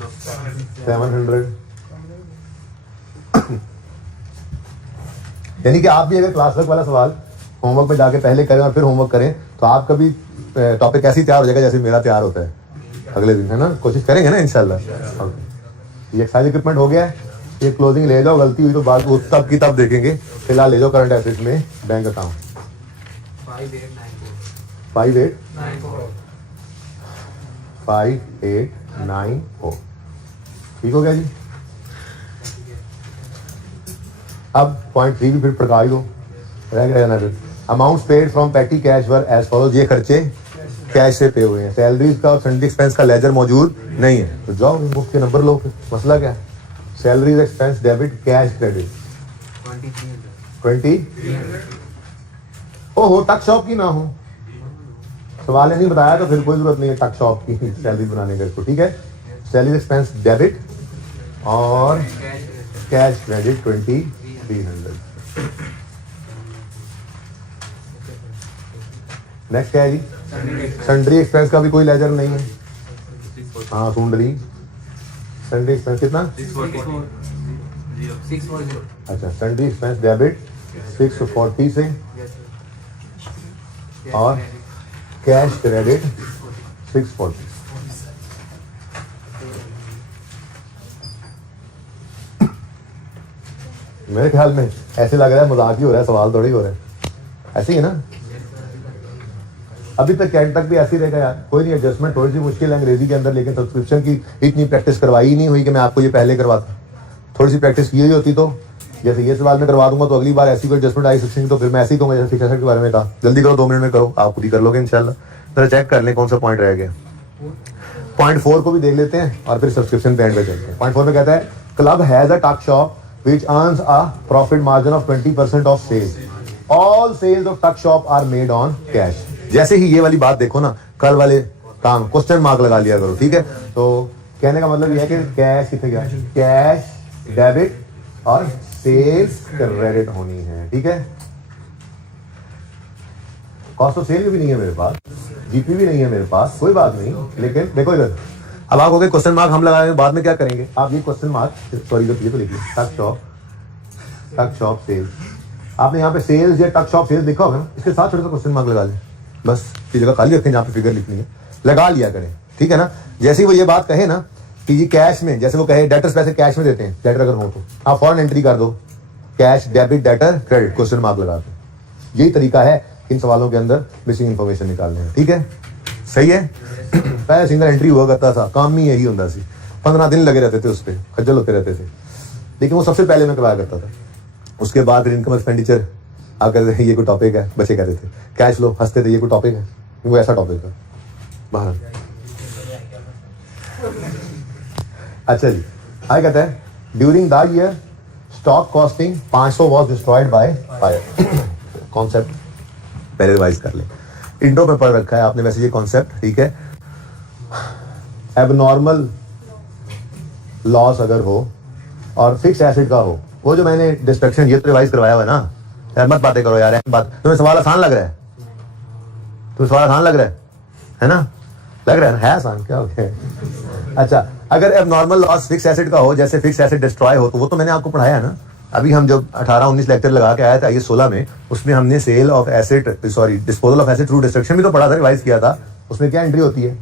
700। यानी कि आप भी अगर क्लास वर्क वाला सवाल होमवर्क में जाके पहले करें और फिर होमवर्क करें तो आपका भी टॉपिक ऐसे ही तैयार हो जाएगा जैसे मेरा तैयार होता है अगले दिन, है ना। कोशिश करेंगे ना इंशाल्लाह। ये एक्सरसाइज इक्विपमेंट हो गया है, ये क्लोजिंग ले जाओ, गलती हुई तो बाद तब की तब देखेंगे। फिलहाल ले जाओ करंट एसेट्स में बैंक अकाउंट 5894 ठीक हो गया जी। अब पॉइंट 3 भी फिर पढ़ा ही दो, रह गया ना। फिर amount paid from petty cash were as follows, ये खर्चे कैश से पे हुए हैं। सैलरीज का और सैलरी एक्सपेंस का लेजर मौजूद नहीं है, तो जाओ बुक के नंबर लो, फिर मसला क्या है। Salaries expense debit cash credit 20 हो टक शॉप की ना हो, सवाल नहीं बताया तो फिर कोई जरूरत नहीं है टक शॉप की सैलरी बनाने का इसको, ठीक है। सैलरी एक्सपेंस डेबिट और कैश क्रेडिट 2300। नेक्स्ट क्या है जी, सन्ड्री एक्सपेंस का भी कोई लेजर नहीं है। हाँ सन्ड्री एक्सपेंस कितना 640। अच्छा, सन्ड्री एक्सपेंस डेबिट 640 से और कैश क्रेडिट 640। मेरे ख्याल में ऐसे लग रहा है मजाक ही हो रहा है, सवाल थोड़ी हो रहा है, ऐसे ही है ना। अभी तक कैंट तक भी ऐसे ही रहेगा यार, कोई नहीं। एडजस्टमेंट थोड़ी सी मुश्किल है अंग्रेजी के अंदर, लेकिन सब्सक्रिप्शन की इतनी प्रैक्टिस करवाई ही नहीं हुई कि मैं आपको ये पहले करवाता। थोड़ी सी प्रैक्टिस की हुई होती तो जैसे ये सवाल मैं करवा दूंगा तो अगली बार ऐसी कोई एडजस्टमेंट आई सब्सक्रिप्शन तो फिर मैं ऐसे ही कहूँगा जैसे फिक्स एसेट के बारे में कहा। जल्दी करो, 2 मिनट में करो, आप खुद ही कर लोगे इंशाल्लाह। जरा चेक कर लें कौन सा पॉइंट रह गया। पॉइंट 4 को भी देख लेते हैं और फिर सब्सक्रिप्शन पे एंड पे चलते हैं। पॉइंट 4 में कहता है क्लब हैज अ टक shop which earns a profit margin of 20% of sales. All sales of tuck shop are made on cash. जैसे ही ये वाली बात देखो ना, कल वाले काम क्वेश्चन मार्क लगा लिया करो, ठीक है। तो कहने का मतलब ये है कि कैश कितने गया, कैश डेबिट और सेल्स क्रेडिट होनी है, ठीक है। कॉस्ट ऑफ सेल भी नहीं है मेरे पास, जीपी भी नहीं है मेरे पास, कोई बात नहीं। लेकिन देखो इधर, अब आप हो क्वेश्चन मार्क हम लगाएंगे, बाद में क्या करेंगे आप ये क्वेश्चन मार्क, सॉरी ये तो लिखिए टक शॉप सेल्स। आपने यहाँ पे सेल्स या टक शॉप सेल्स लिखा होगा ना, इसके साथ छोटा सा क्वेश्चन मार्क लगा लें, बस ये जगह खाली रखें जहाँ पे फिगर लिखनी है, लगा लिया करें, ठीक है ना। जैसे ही वो ये बात कहे ना कि ये कैश में, जैसे वो कहे डेटर्स पैसे कैश में देते हैं, डेटर अगर हो तो आप फॉरन एंट्री कर दो, cash debit debtor credit question mark लगा दो। यही तरीका है इन सवालों के अंदर मिसिंग इन्फॉर्मेशन निकालने हैं, ठीक है, सही है। पहले सिंगल एंट्री हुआ करता था, काम ही यही होता सी, 15 दिन लगे रहते थे उस पर, खज्जल होते रहते थे, लेकिन वो सबसे पहले मैं करवाया करता था। उसके बाद इनकम एक्सपेंडिचर आप कहते थे ये कोई टॉपिक है, बच्चे कहते थे कैश फ्लो, हंसते थे ये कोई टॉपिक है, वो ऐसा टॉपिक है बाहर। अच्छा जी, आगे कहता है during the year stock costing 500 was destroyed by fire. Concept पहले रिवाइज कर ले, इंट्रो पे पढ़ रखा है आपने वैसे ये कॉन्सेप्ट, ठीक है। एबनॉर्मल लॉस अगर हो और फिक्स एसेट का हो, वो जो मैंने डिस्ट्रक्शन ये तो रिवाइज करवाया हुआ है ना यार, मत बातें करो यार, बात तुम्हें सवाल आसान लग रहा है, तुम्हें सवाल आसान लग रहा है ना, लग रहा है ना, है आसान, क्या हो गया। अच्छा, अगर एबनॉर्मल लॉस फिक्स एसेट का हो, जैसे फिक्स एसेट डिस्ट्रॉय हो, तो वो तो मैंने आपको पढ़ाया है ना, अभी हम जब 18-19 लेक्चर लगा के आया था ये 16 में, उसमें हमने sale of asset disposal of asset through destruction भी तो पढ़ा था, रिवाइज किया था। उसमें क्या एंट्री होती है,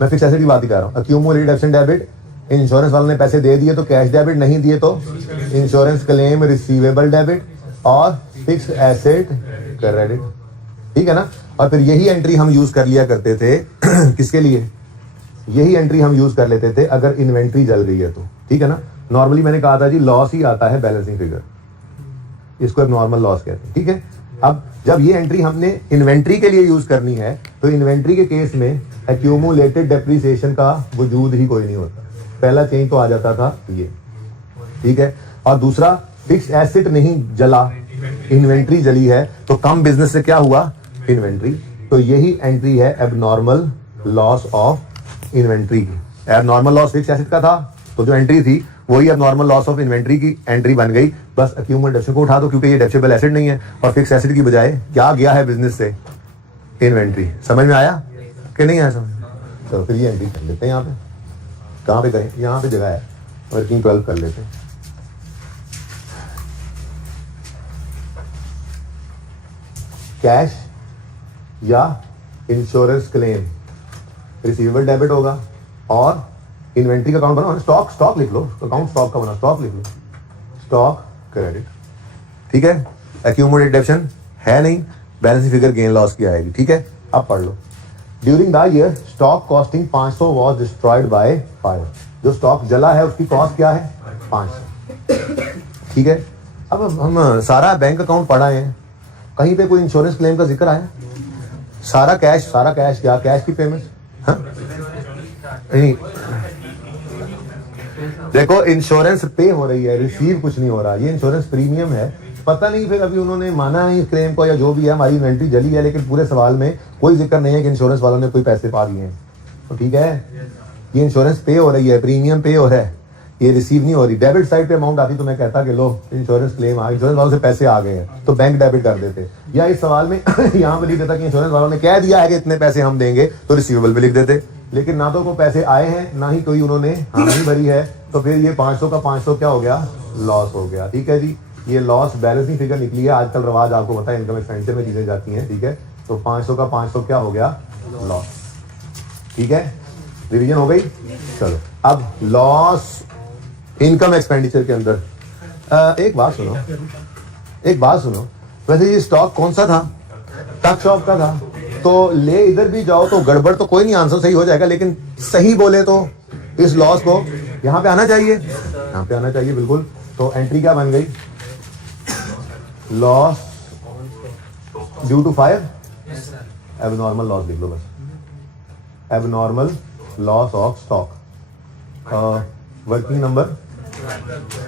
मैं फिक्स एसेट की बात ही कर रहा हूँ। अक्यूमुलेटेड एब्सेंट डेबिट, इंश्योरेंस वालों ने पैसे दे दिए तो कैश डेबिट, नहीं दिए तो इंश्योरेंस क्लेम रिसीवेबल डेबिट, और फिक्स एसेट क्रेडिट, ठीक है ना। और फिर यही एंट्री हम यूज कर लिया करते थे किसके लिए, यही एंट्री हम यूज कर लेते थे अगर इन्वेंट्री जल गई है तो, ठीक है ना। नॉर्मली मैंने कहा था जी लॉस ही आता है बैलेंसिंग फिगर, इसको नॉर्मल लॉस कहते हैं, ठीक है। अब जब ये एंट्री हमने इन्वेंट्री के लिए यूज करनी है तो इन्वेंट्री के केस में एक्यूमुलेटेड डेप्रिसिएशन का वजूद ही कोई नहीं होता, पहला चेंज तो आ जाता था ये, ठीक है। और दूसरा फिक्स एसेट नहीं जला, इन्वेंट्री जली है, तो कम बिजनेस से क्या हुआ, इन्वेंट्री, तो यही एंट्री है एबनॉर्मल लॉस ऑफ इन्वेंट्री की। एबनॉर्मल लॉस फिक्स एसेट का था, तो जो एंट्री थी वही एबनॉर्मल लॉस ऑफ इन्वेंट्री की एंट्री बन गई, बस एक्यूमुलेटेड डेप्रिसिएशन को उठा दो क्योंकि ये डेप्रिसिएबल एसेट नहीं है, और फिक्स एसेट की बजाय क्या गया है बिजनेस से, इन्वेंट्री। समझ में आया कि नहीं आया समझ? चलो फिर ये एंट्री कर लेते हैं, यहाँ पे कहाँ पे करें, यहाँ पे जगह है, वर्किंग 12 कर लेते हैं। कैश या इंश्योरेंस क्लेम रिसीवेबल डेबिट होगा, और इन्वेंट्री का अकाउंट बना, स्टॉक लिख लो, अकाउंट स्टॉक का बना, स्टॉक लिख लो, स्टॉक क्रेडिट, ठीक है। एक्यूमुलेटेड डेप्शन है नहीं, बैलेंस फिगर गेन लॉस की आएगी, ठीक है। अब पढ़ लो, during the year stock costing 500 was destroyed by fire. जो स्टॉक जला है उसकी कॉस्ट क्या है, 500, ठीक है। अब हम सारा बैंक अकाउंट पढ़ाए हैं, कहीं पे कोई इंश्योरेंस क्लेम का जिक्र आया, सारा कैश क्या, कैश की पेमेंट, हाँ नहीं, देखो इंश्योरेंस पे हो रही है, रिसीव कुछ नहीं हो रहा, ये इंश्योरेंस प्रीमियम है, पता नहीं फिर अभी उन्होंने माना नहीं क्लेम को या जो भी है, हमारी इन्वेंट्री जली है, लेकिन पूरे सवाल में कोई जिक्र नहीं है कि इंश्योरेंस वालों ने कोई पैसे पा दिए हैं, तो ठीक है, ये इंश्योरेंस पे हो रही है, प्रीमियम पे हो रहा है, ये रिसीव नहीं हो रही। डेबिट साइड पे अमाउंट आती तो मैं कहता कि लो इंश्योरेंस क्लेम आ, इंश्योरेंस वालों से पैसे आ गए हैं तो बैंक डेबिट कर देते, या इस सवाल में यहाँ पे लिख देता कि इंश्योरेंस वालों ने कह दिया है कि इतने पैसे हम देंगे तो रिसीवेबल पे लिख देते, लेकिन ना तो कोई पैसे आए हैं ना ही कोई उन्होंने हामी भरी है, तो फिर ये 500 का 500 क्या हो गया, लॉस हो गया, ठीक है जी। ये लॉस बैलेंसिंग फिगर निकली है, आजकल रवाज आपको पता है इनकम एक्सपेंडिचर में चीजें जाती हैं, ठीक है। तो 500 का 500 क्या हो गया, लॉस, ठीक है। रिवीजन हो गई, चलो अब लॉस इनकम एक्सपेंडिचर के अंदर एक बात सुनो, वैसे ये स्टॉक कौन सा था, टक शॉप का था, तो ले इधर भी जाओ तो गड़बड़ तो कोई नहीं, आंसर सही हो जाएगा, लेकिन सही बोले तो इस लॉस को यहाँ पे आना चाहिए, यहाँ पे आना चाहिए बिल्कुल। तो एंट्री क्या बन गई, loss due to fire, abnormal loss लिख लो बस, abnormal loss of stock, working number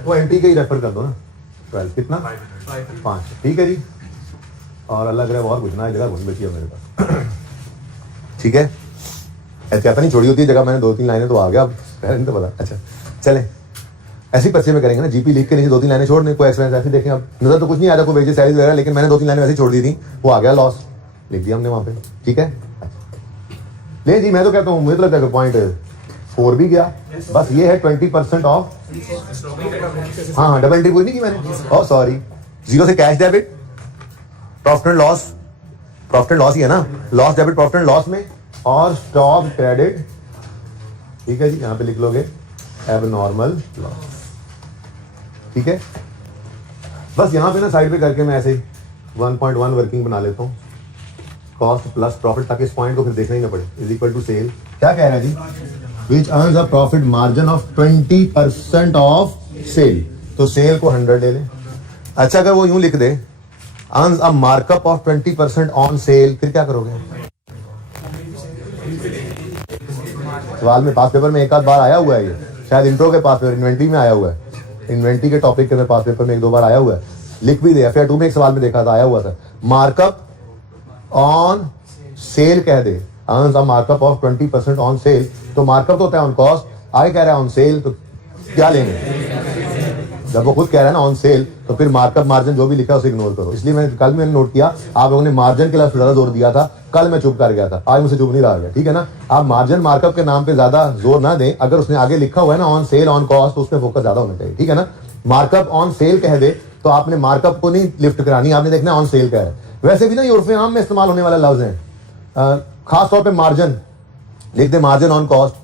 वो एंट्री का ही रेफर कर दो ना, 12 कितना 5, ठीक है जी। और अल्लाह करे और कुछ ना, जगह घूम बची है मेरे पास, ठीक है। ऐसे आता नहीं छोड़ी होती है जगह, मैंने 2-3 लाइनें तो आ गया, अब पहले तो पता। अच्छा चले ऐसी पर्चे में करेंगे ना, जीपी लिख के नीचे 2-3 लाइनें छोड़ने, कोई एक्सपेंस ऐसे देखें, अब नजर तो कुछ नहीं आ रहा, कोई वेजेस सैलरी वगैरह, लेकिन मैंने 2-3 लाइनें वैसे छोड़ दी थी, वो आ गया लॉस, लिख दिया हमने वहां पे, ठीक है। ले जी, मैं तो कहता हूँ मुझे तो लगता है पॉइंट 4 भी गया, बस ये है 20% ऑफ, हाँ डबल एंट्री कोई नहीं की मैंने, और सॉरी, 0 से cash debit, profit and loss ही है ना, loss debit profit and loss में, और स्टॉक क्रेडिट, ठीक है जी, यहाँ पे लिख लोगे एबनॉर्मल लॉस, ठीक है। बस यहाँ पे ना साइड पे करके मैं ऐसे 1.1 वर्किंग बना लेता हूँ, कॉस्ट प्लस प्रॉफिट, ताकि इस पॉइंट को फिर देखना ही ना पड़े, इज इक्वल टू सेल, क्या कह रहा है जी, which earns a profit margin of 20% of sale, तो सेल को 100 ले लें। अच्छा अगर वो यूं लिख दे earns a markup of 20% on sale, फिर क्या करोगे? सवाल में पास पेपर में एक आध बार आया हुआ है, ये शायद इंट्रो के पास पेपर इन्वेंट्री में आया हुआ है, इन्वेंट्री के टॉपिक के पास पेपर में 1-2 बार आया हुआ है, लिख भी दे। FAR 2 में एक सवाल में देखा था, आया हुआ था। मार्कअप ऑन सेल कह दे, earns a markup of 20% on sale, तो मार्कअप तो होता है ऑन कॉस्ट, आगे कह रहा है ऑन सेल, तो क्या लेंगे? जब वो खुद कह रहा है ना ऑन सेल, तो फिर मार्कअप मार्जिन जो भी लिखा है उसे इग्नोर करो। इसलिए मैंने नोट किया आप लोगों ने मार्जिन के लिए ज्यादा जोर दिया था, कल मैं चुप कर गया था, आज मुझसे चुप नहीं रहा गया, ठीक है ना। आप मार्जिन मार्कअप के नाम पे ज्यादा जोर ना दें, अगर उसने आगे लिखा हुआ है ना ऑन सेल ऑन कॉस्ट, तो उसमें फोकस ज्यादा होना चाहिए, ठीक है ना। मार्कअप ऑन सेल कह दे तो आपने मार्कअप को नहीं लिफ्ट करानी, आपने देखना ऑन सेल कह रहा है। वैसे भी ना ये उर्फ़े आम में इस्तेमाल होने वाला लफ्ज है, खास तौर पे मार्जिन लिख दे, मार्जिन ऑन कॉस्ट,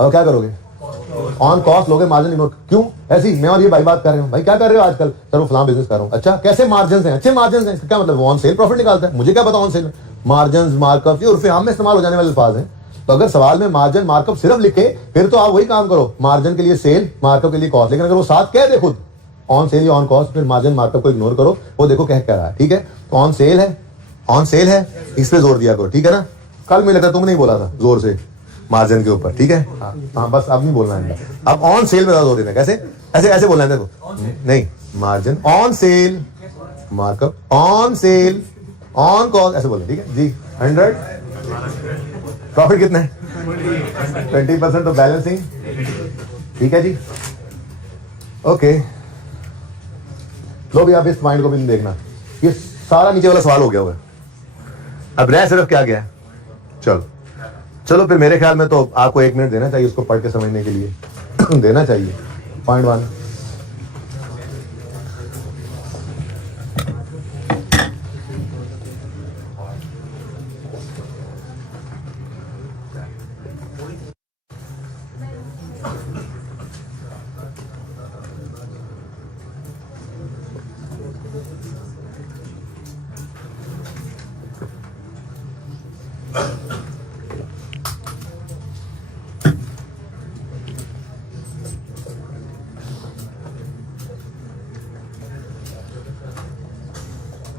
अब क्या करोगे? ऑन कॉस्ट लोगे, मार्जिन इग्नोर। क्यों ऐसी? मैं और ये भाई बात कर रहे हो, भाई क्या कर रहे हो आजकल? सर वो फलां बिजनेस कर रहा हूं। अच्छा कैसे मार्जिन हैं? अच्छे मार्जिन हैं, क्या मतलब? वो ऑन सेल प्रॉफिट निकालता है, मुझे क्या पता ऑन सेल मार्जिन मार्कअप, ये उर्फ़े आम में इस्तेमाल हो जाने वाले अल्फाज हैं। तो अगर सवाल में मार्जिन मार्कअप सिर्फ लिखे, फिर तो आप वही काम करो, मार्जिन के लिए सेल, मार्कअप के लिए कॉस्ट। लेकिन अगर वो साथ कह दे खुद ऑन सेल या ऑन कॉस्ट, फिर मार्जिन मार्कअप को इग्नोर करो, वो देखो कह रहा है, ठीक है। तो ऑन सेल है, ऑन सेल है, इस पे जोर दिया करो, ठीक है ना। कल मुझे लगता तुमने नहीं बोला था जोर से मार्जिन के ऊपर, ठीक है। हाँ बस अब नहीं बोलना है, अब ऑन सेल में ज्यादा जोर देना है। कैसे? ऐसे ऐसे बोलना है देखो, नहीं margin on sale, markup on cell, on cost, ऐसे बोलना, ठीक है जी। 100 प्रॉफिट कितना है? 20%, तो बैलेंसिंग, ठीक है जी, ओके। लो भी आप इस पॉइंट को भी देखना, ये सारा नीचे वाला सवाल हो गया हुआ है। अब रह सिर्फ क्या गया? चलो चलो फिर मेरे ख्याल में तो आपको 1 मिनट देना चाहिए उसको पढ़ के समझने के लिए देना चाहिए। पॉइंट 1,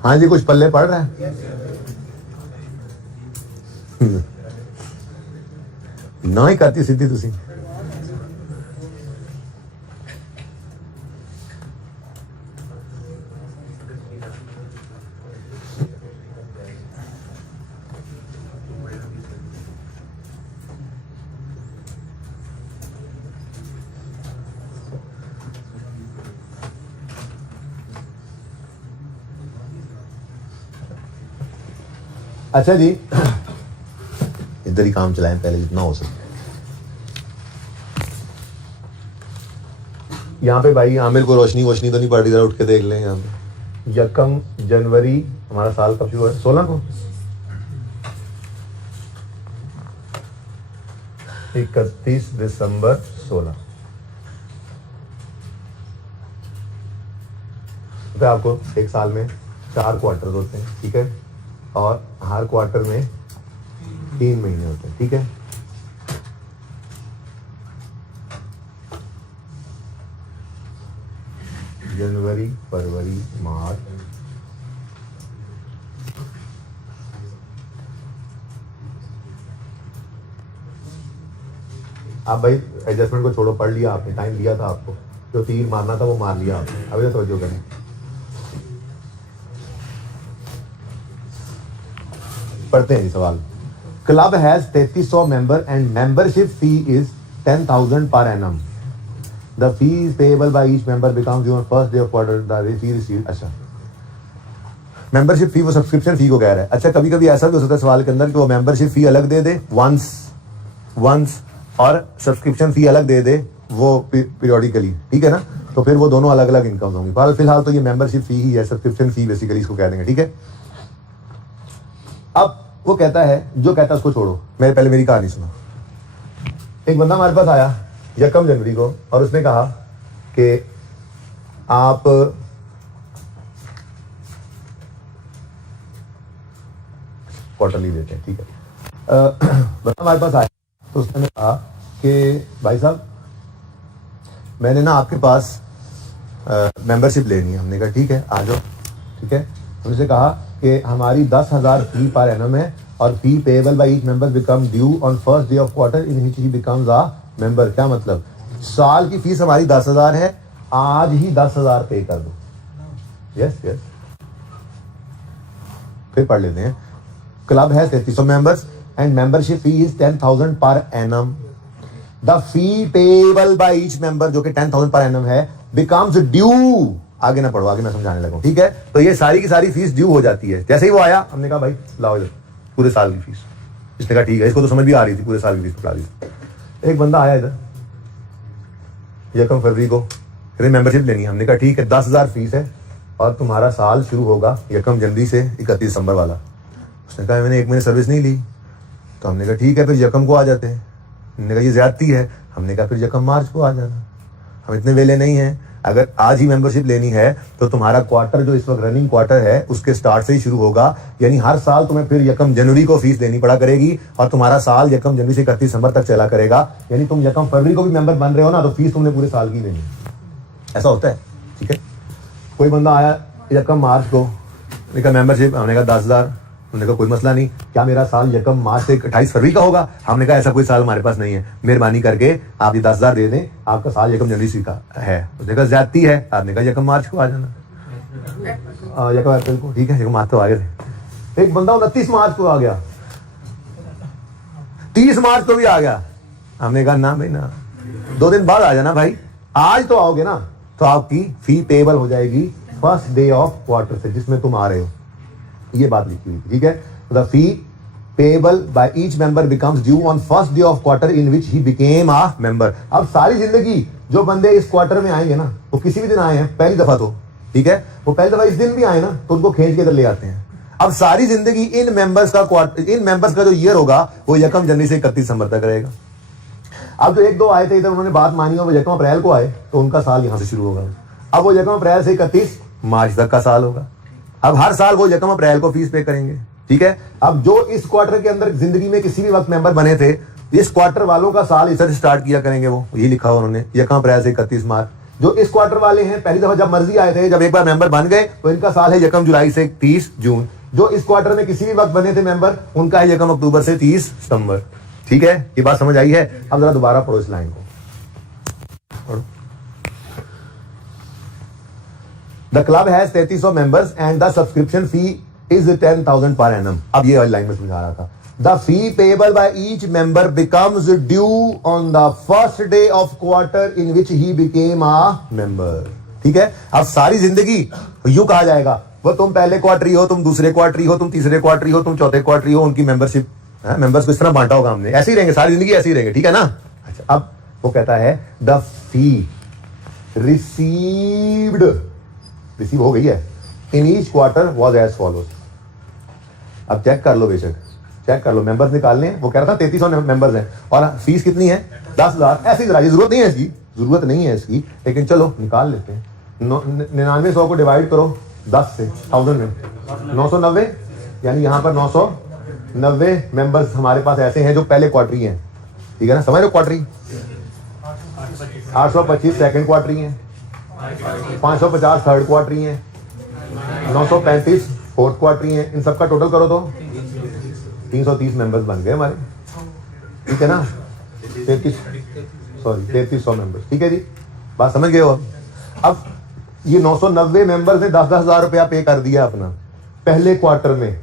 हाँ जी कुछ पल्ले पड़ रहा है? ना ही करती सीधी तुसी। अच्छा जी इधर ही काम चलाएं पहले जितना हो सके। यहाँ पे भाई आमिर को रोशनी वोशनी तो नहीं पड़ रही, जरा उठ के देख लें। यहाँ पे 1 जनवरी हमारा साल कब शुरू है? 16 को, 31 दिसंबर 16। तो आपको एक साल में 4 क्वार्टर होते हैं, ठीक है, और हर क्वार्टर में 3 महीने होते हैं, ठीक है। जनवरी, फरवरी, मार्च, आप भाई एडजस्टमेंट को छोड़ो, पढ़ लिया आपने, टाइम दिया था आपको, जो तीर मारना था वो मार लिया आपने, अभी तो तवज्जो करें। पढ़ते हैं सवाल। Club has 3300 member and membership fee is 10,000 per annum. The fee is payable by each member becomes due on first day of quarter the fee received. अच्छा मेंबरशिप फी वो सब्सक्रिप्शन फी को कह रहा है। अच्छा कभी कभी ऐसा भी हो सकता है सवाल के अंदर कि वो मेंबरशिप फी अलग दे दे वंस और सब्सक्रिप्शन फी अलग दे दे वो पीरियोडिकली, ठीक है ना। तो फिर वो दोनों अलग अलग इनकम होंगी। फिलहाल तो ये मेंबरशिप फी ही है, सब्सक्रिप्शन फी बेसिकली इसको कह देंगे, ठीक है। अब वो कहता है, जो कहता है उसको छोड़ो, मेरे पहले मेरी कहानी सुनो। एक बंदा हमारे पास आया 1 जनवरी को और उसने कहा कि आप क्वार्टरली देते हैं, ठीक है। बंदा हमारे पास आया तो उसने कहा कि भाई साहब मैंने ना आपके पास मेंबरशिप लेनी है। हमने कहा ठीक है आ जाओ, ठीक है। उनसे कहा कि हमारी 10,000 फी पर एनम है और fee payable by each member become due on first day of quarter in which he becomes a member. क्या मतलब, साल की फीस हमारी 10,000 है, आज ही 10,000 पे कर दो। यस यस, फिर पढ़ लेते हैं। क्लब है 3300 members and membership fee is 10,000 per annum. The fee payable by each member, जो कि 10,000 पर एनम है, बिकम्स ड्यू। आगे ना पढ़ो, आगे मैं समझाने लगूं, ठीक है। तो ये सारी की सारी फीस ड्यू हो जाती है। जैसे ही वो आया, हमने कहा भाई लाओ इधर पूरे साल की फीस। इसने कहा ठीक है, इसको तो समझ भी आ रही थी, पूरे साल की फीस पढ़ा दी। एक बंदा आया इधर 1 फरवरी को, फिर मेंबरशिप लेनी है। हमने कहा ठीक है, 10,000 फीस है और तुम्हारा साल शुरू होगा 1 जनवरी से 31 दिसंबर वाला। उसने कहा मैंने 1 महीने सर्विस नहीं ली। तो हमने कहा ठीक है, फिर 1 को आ जाते हैं। हमने कहा ये ज्यादती है। हमने कहा फिर 1 मार्च को आ जाना, हम इतने वेले नहीं हैं। अगर आज ही मेंबरशिप लेनी है तो तुम्हारा क्वार्टर जो इस वक्त रनिंग क्वार्टर है उसके स्टार्ट से ही शुरू होगा, यानी हर साल तुम्हें फिर 1 जनवरी को फीस देनी पड़ा करेगी और तुम्हारा साल 1 जनवरी से 31 दिसंबर तक चला करेगा। यानी तुम 1 फरवरी को भी मेंबर बन रहे हो ना, तो फीस तुमने पूरे साल की देनी। ऐसा होता है, ठीक है। कोई बंदा आया 1 मार्च को, लेकर मेंबरशिप, हमने कहा 10,000। उन्होंने कहा कोई मसला नहीं, क्या मेरा साल 1 मार्च से 28 फरवरी का होगा? हमने कहा ऐसा कोई साल हमारे पास नहीं है, मेहरबानी करके आप ये 10,000 दे दें, आपका साल 1 जनवरी का है। उसने कहा ज्यादती है। आपने कहा 1 मार्च को आ जाना, 1 अप्रैल को, ठीक है। 1 मार्च तो आ गए थे। एक बंदा 29 मार्च को आ गया, 30 मार्च को भी आ गया। हमने कहा ना भाई ना, 2 दिन बाद आ जाना भाई, आज तो आओगे ना तो आपकी फी पेएबल हो जाएगी फर्स्ट डे ऑफ क्वार्टर से, जिसमें तुम आ रहे हो। ये बात लिखी हुई, ठीक है। The fee payable by each member becomes due on first day of quarter in which he became a member. अब सारी जिंदगी जो बंदे इस क्वार्टर में आएंगे ना, वो किसी भी दिन आए हैं पहली दफा तो, ठीक है, वो पहली दफा इस दिन भी आए ना तो उनको खींच के इधर ले आते हैं। अब सारी जिंदगी इन मेंबर्स का जो ईयर होगा वो 1 जनवरी से 31 दिसंबर तक रहेगा। अब जो 1-2 आए थे इधर, उन्होंने बात मानी और वो 1 अप्रैल को आए तो उनका साल यहां से शुरू होगा। अब वो 1 अप्रैल से 31 मार्च तक का साल होगा। अब हर साल वो 1 अप्रैल को फीस पे करेंगे, ठीक है। अब जो इस क्वार्टर के अंदर जिंदगी में किसी भी वक्त मेंबर बने थे, इस क्वार्टर वालों का साल इस तरह स्टार्ट किया करेंगे। वो ये लिखा हुआ उन्होंने 1 अप्रैल से 31 मार्च। जो इस क्वार्टर वाले हैं पहली दफा जब मर्जी आए थे, जब एक बार मेंबर बन गए तो इनका साल है 1 जुलाई से 30 जून। जो इस क्वार्टर में किसी भी वक्त बने थे मेंबर, उनका है 1 अक्टूबर से 30 सितंबर, ठीक है। ये बात समझ आई है? अब जरा दोबारा पढ़ो इस लाइन को। The club has 3300 members and the subscription fee is 10,000 per annum. अब ये वाली लाइन में समझा रहा था। The fee payable by each member becomes due on the first day of quarter in which he became a member. ठीक है। अब सारी जिंदगी यूं कहा जाएगा, वो तुम पहले क्वार्टरी हो, तुम दूसरे क्वार्टरी हो, तुम तीसरे क्वार्टरी हो, तुम चौथे क्वार्टरी हो, उनकी मेंबरशिप मेंबर्स को इस तरह बांटा होगा हमने। ऐसे ही रहेंगे सारी जिंदगी, ऐसे ही रहेंगे, ठीक है ना। अच्छा, अब वो कहता है द फी रिसीव हो गई है in each quarter was as follows. अब चेक कर लो, बेशक चेक कर लो, मेंबर्स निकालने हैं। वो कह रहा था 3300 मेंबर्स हैं और फीस कितनी है 10,000। ऐसी जरा जरूरत नहीं है इसकी, जरूरत नहीं है इसकी, लेकिन चलो निकाल लेते हैं। 9900 को डिवाइड करो 10 से 1000 में 990, यानी यहाँ पर 990 मेंबर्स हमारे पास ऐसे हैं जो पहले क्वार्टरी हैं, ठीक है ना। समझ लो, क्वार्टरी 825 सेकंड क्वार्टरी हैं, 550 थर्ड क्वार्टरी हैं, 935 फोर्थ क्वार्टरी हैं। इन सबका टोटल करो तो 330 मेंबर्स बन गए हमारे, ठीक है ना। 3300 मेंबर्स, ठीक है जी, बात समझ गए हो। अब ये 990 मेंबर्स ने 10,000 रुपया पे कर दिया अपना पहले क्वार्टर में।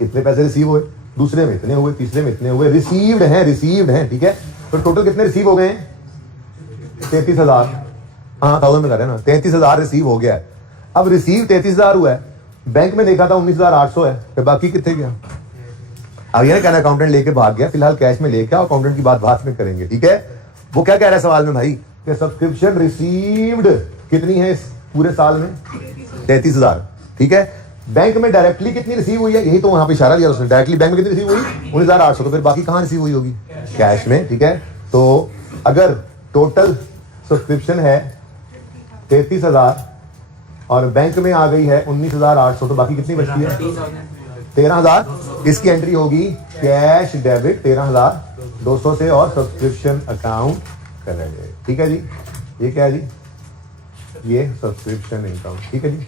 इतने पैसे रिसीव हुए, दूसरे में इतने हुए, तीसरे में इतने हुए, रिसीव्ड हैं, ठीक है। तो टोटल कितने रिसीव हो गए हैं? 33,000। हाँ, 1000 में कर रहे हैं ना, 33,000 रिसीव हो गया है। अब रिसीव 33,000 हुआ है, बैंक में देखा था 19,800 है, फिर बाकी कितने गया? अब ये ना कहना अकाउंटेंट लेके भाग गया, फिलहाल कैश में लेके आओ, अकाउंटेंट की बात बाद में करेंगे, ठीक है। वो क्या कह रहा है सवाल में भाई कि सब्सक्रिप्शन रिसीव्ड कितनी है इस पूरे साल में? 33,000, ठीक है। बैंक में डायरेक्टली कितनी रिसीव हुई है? यही तो वहां पे इशारा दिया उसने, डायरेक्टली बैंक में कितनी रिसीव हुई? 19,800। तो फिर बाकी कहां रिसीव हुई होगी? कैश में, ठीक है। तो अगर टोटल सब्सक्रिप्शन है 33,000 और बैंक में आ गई है 19,800, तो बाकी कितनी बचती है? 13,000। इसकी एंट्री होगी कैश डेबिट 13,200 से और सब्सक्रिप्शन अकाउंट क्रेडिट, ठीक है जी। ये क्या है जी? ये सब्सक्रिप्शन इनकम, ठीक है जी,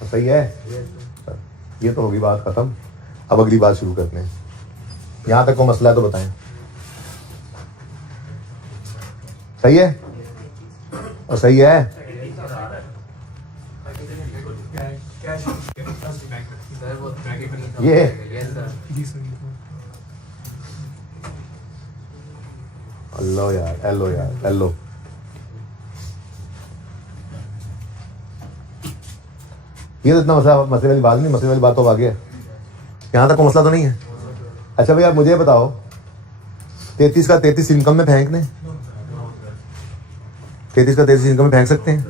तो सही है। ये तो होगी बात खत्म। अब अगली बात शुरू करते हैं। यहां तक को मसला है तो बताएं, सही है और सही है। ये हेलो यार, हेलो यार, हेलो। ये तो इतना मसले वाली बात नहीं, मसले वाली बात तो आगे है, यहां तक को मसला तो नहीं है। अच्छा भैया मुझे बताओ, 33 का 33 इनकम में फेंकने, 33 का 33 इनकम में फेंक सकते हैं।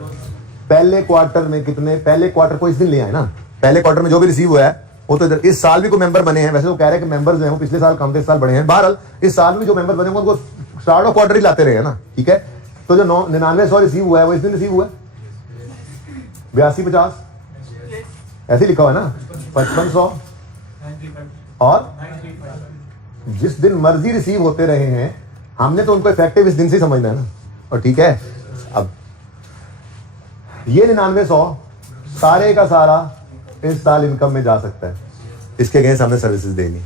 पहले क्वार्टर में कितने, पहले क्वार्टर को इस दिन ले आए ना, पहले क्वार्टर में जो भी रिसीव हुआ है वो तो इस साल भी कोई मेंबर बने हैं, वैसे तो कह रहे हैं कि मेंबर्स जो हैं वो पिछले साल कम थे, इस साल बढ़े हैं। बहरहाल इस साल भी जो मेंबर बने हैं उनको स्टार्ट ऑफ क्वार्टर ही लाते रहे हैं ना, ठीक है। तो जो 9900 रिसीव हुआ है वो इस दिन रिसीव हुआ है, 8250 ऐसे लिखा हुआ है ना, 5500 और जिस दिन मर्जी रिसीव होते रहे हैं, हमने तो उनको इफेक्टिव इस दिन से समझना है ना, और ठीक है। अब ये 9900 सारे का सारा इस साल इनकम में जा सकता है, इसके अगेंस्ट हमने सर्विसेज देनी,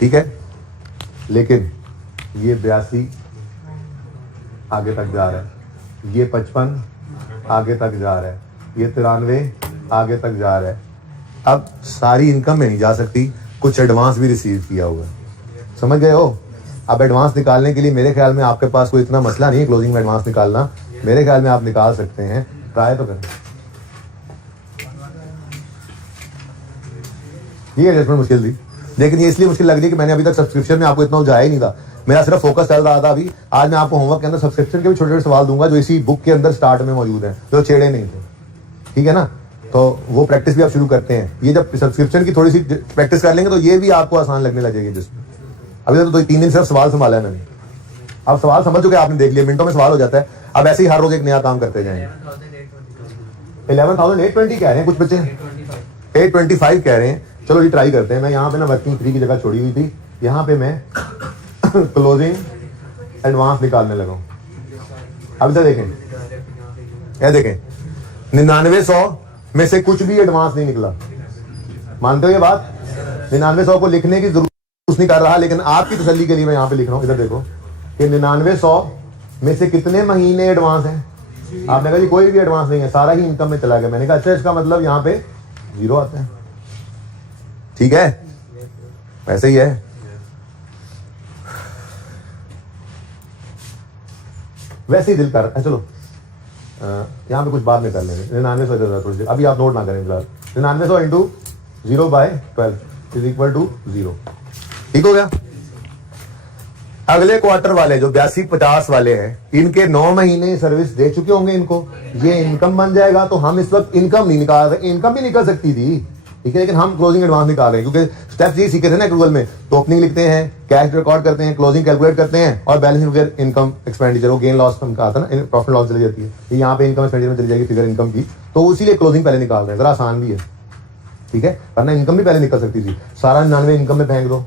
ठीक है। लेकिन ये 82 आगे तक जा रहा है, ये 55 आगे तक जा रहा है, ये 93 आगे तक जा रहा है। अब सारी इनकम में नहीं जा सकती, कुछ एडवांस भी रिसीव किया हुआ है, समझ गए हो। अब एडवांस निकालने के लिए मेरे ख्याल में आपके पास कोई इतना मसला नहीं है क्लोजिंग में एडवांस निकालना, मेरे ख्याल में आप निकाल सकते हैं, ट्राई तो करें। ये एडजस्टमेंट मुश्किल थी, लेकिन ये इसलिए मुश्किल लग रही है कि मैंने अभी तक सब्सक्रिप्शन में आपको इतना उलझाया ही नहीं था, मेरा सिर्फ फोकस चल रहा था। अभी आज मैं आपको होमवर्क के अंदर सब्सक्रिप्शन के भी छोटे छोटे सवाल दूंगा जो इसी बुक के अंदर स्टार्ट में मौजूद हैं, जो छेड़े नहीं थे, ठीक है ना। तो वो प्रैक्टिस भी आप शुरू करते हैं। ये जब सब्सक्रिप्शन की थोड़ी सी प्रैक्टिस कर लेंगे तो ये भी आपको आसान लगने लगेगी। जिसमें अभी तो 3 दिन सिर्फ सवाल संभाला है मैंने, अब सवाल समझ चुके, आपने देख लिया, मिनटों में सवाल हो जाता है। अब ऐसे ही हर रोज एक नया काम करते जाएंगे। 11,820 कह रहे हैं कुछ बच्चे, 825 कह रहे हैं। चलो ये ट्राई करते हैं। मैं यहाँ पे ना वर्किंग 3 की जगह छोड़ी हुई थी, यहाँ पे मैं क्लोजिंग एडवांस निकालने लगा हूँ। अब इधर देखें, क्या देखें, 9900 में से कुछ भी एडवांस नहीं निकला, मानते हो ये बात। 9900 को लिखने की जरूरत नहीं कर रहा, लेकिन आपकी तसल्ली के लिए मैं यहाँ पे लिख रहा हूँ। इधर देखो कि 9900 में से कितने महीने एडवांस हैं। आपने कहा जी कोई भी एडवांस नहीं है, सारा ही इनकम में चला गया। मैंने कहा अच्छा, इसका मतलब यहाँ पे 0 आता है, ठीक है, वैसे ही है। वैसे ही दिल कर, चलो यहाँ पे कुछ बाद में कर लेंगे। 9900 थोड़ी सी अभी आप नोट ना करें फिलहाल। 9900 इंटू 0/12 इज इक्वल टू 0, ठीक हो गया। अगले क्वार्टर वाले जो 8250 वाले हैं, इनके 9 महीने सर्विस दे चुके होंगे, इनको ये इनकम बन जाएगा। तो हम इस वक्त इनकम नहीं निकाल रहे, इनकम भी निकल सकती थी, ठीक है, लेकिन हम क्लोजिंग एडवांस निकाल रहे हैं क्योंकि स्टेप्स ये सीखे थे ना एक्रूवल में। तो ओपनिंग लिखते हैं, कैश रिकॉर्ड करते हैं, क्लोजिंग कैलकुलेट करते हैं और बैलेंस फिगर इनकम एक्सपेंडिचर, वो गेन लॉस का आता है ना, प्रॉफिट लॉस चली जाती है, ये यहाँ पे इनकम एक्सपेंडिचर में चली जाएगी फिगर इनकम की। तो उसीलिए क्लोजिंग पहले निकाल रहे हैं, जरा आसान भी है, ठीक है, वरना इनकम भी पहले निकल सकती थी। सारा 99 इनकम में फेंक दो,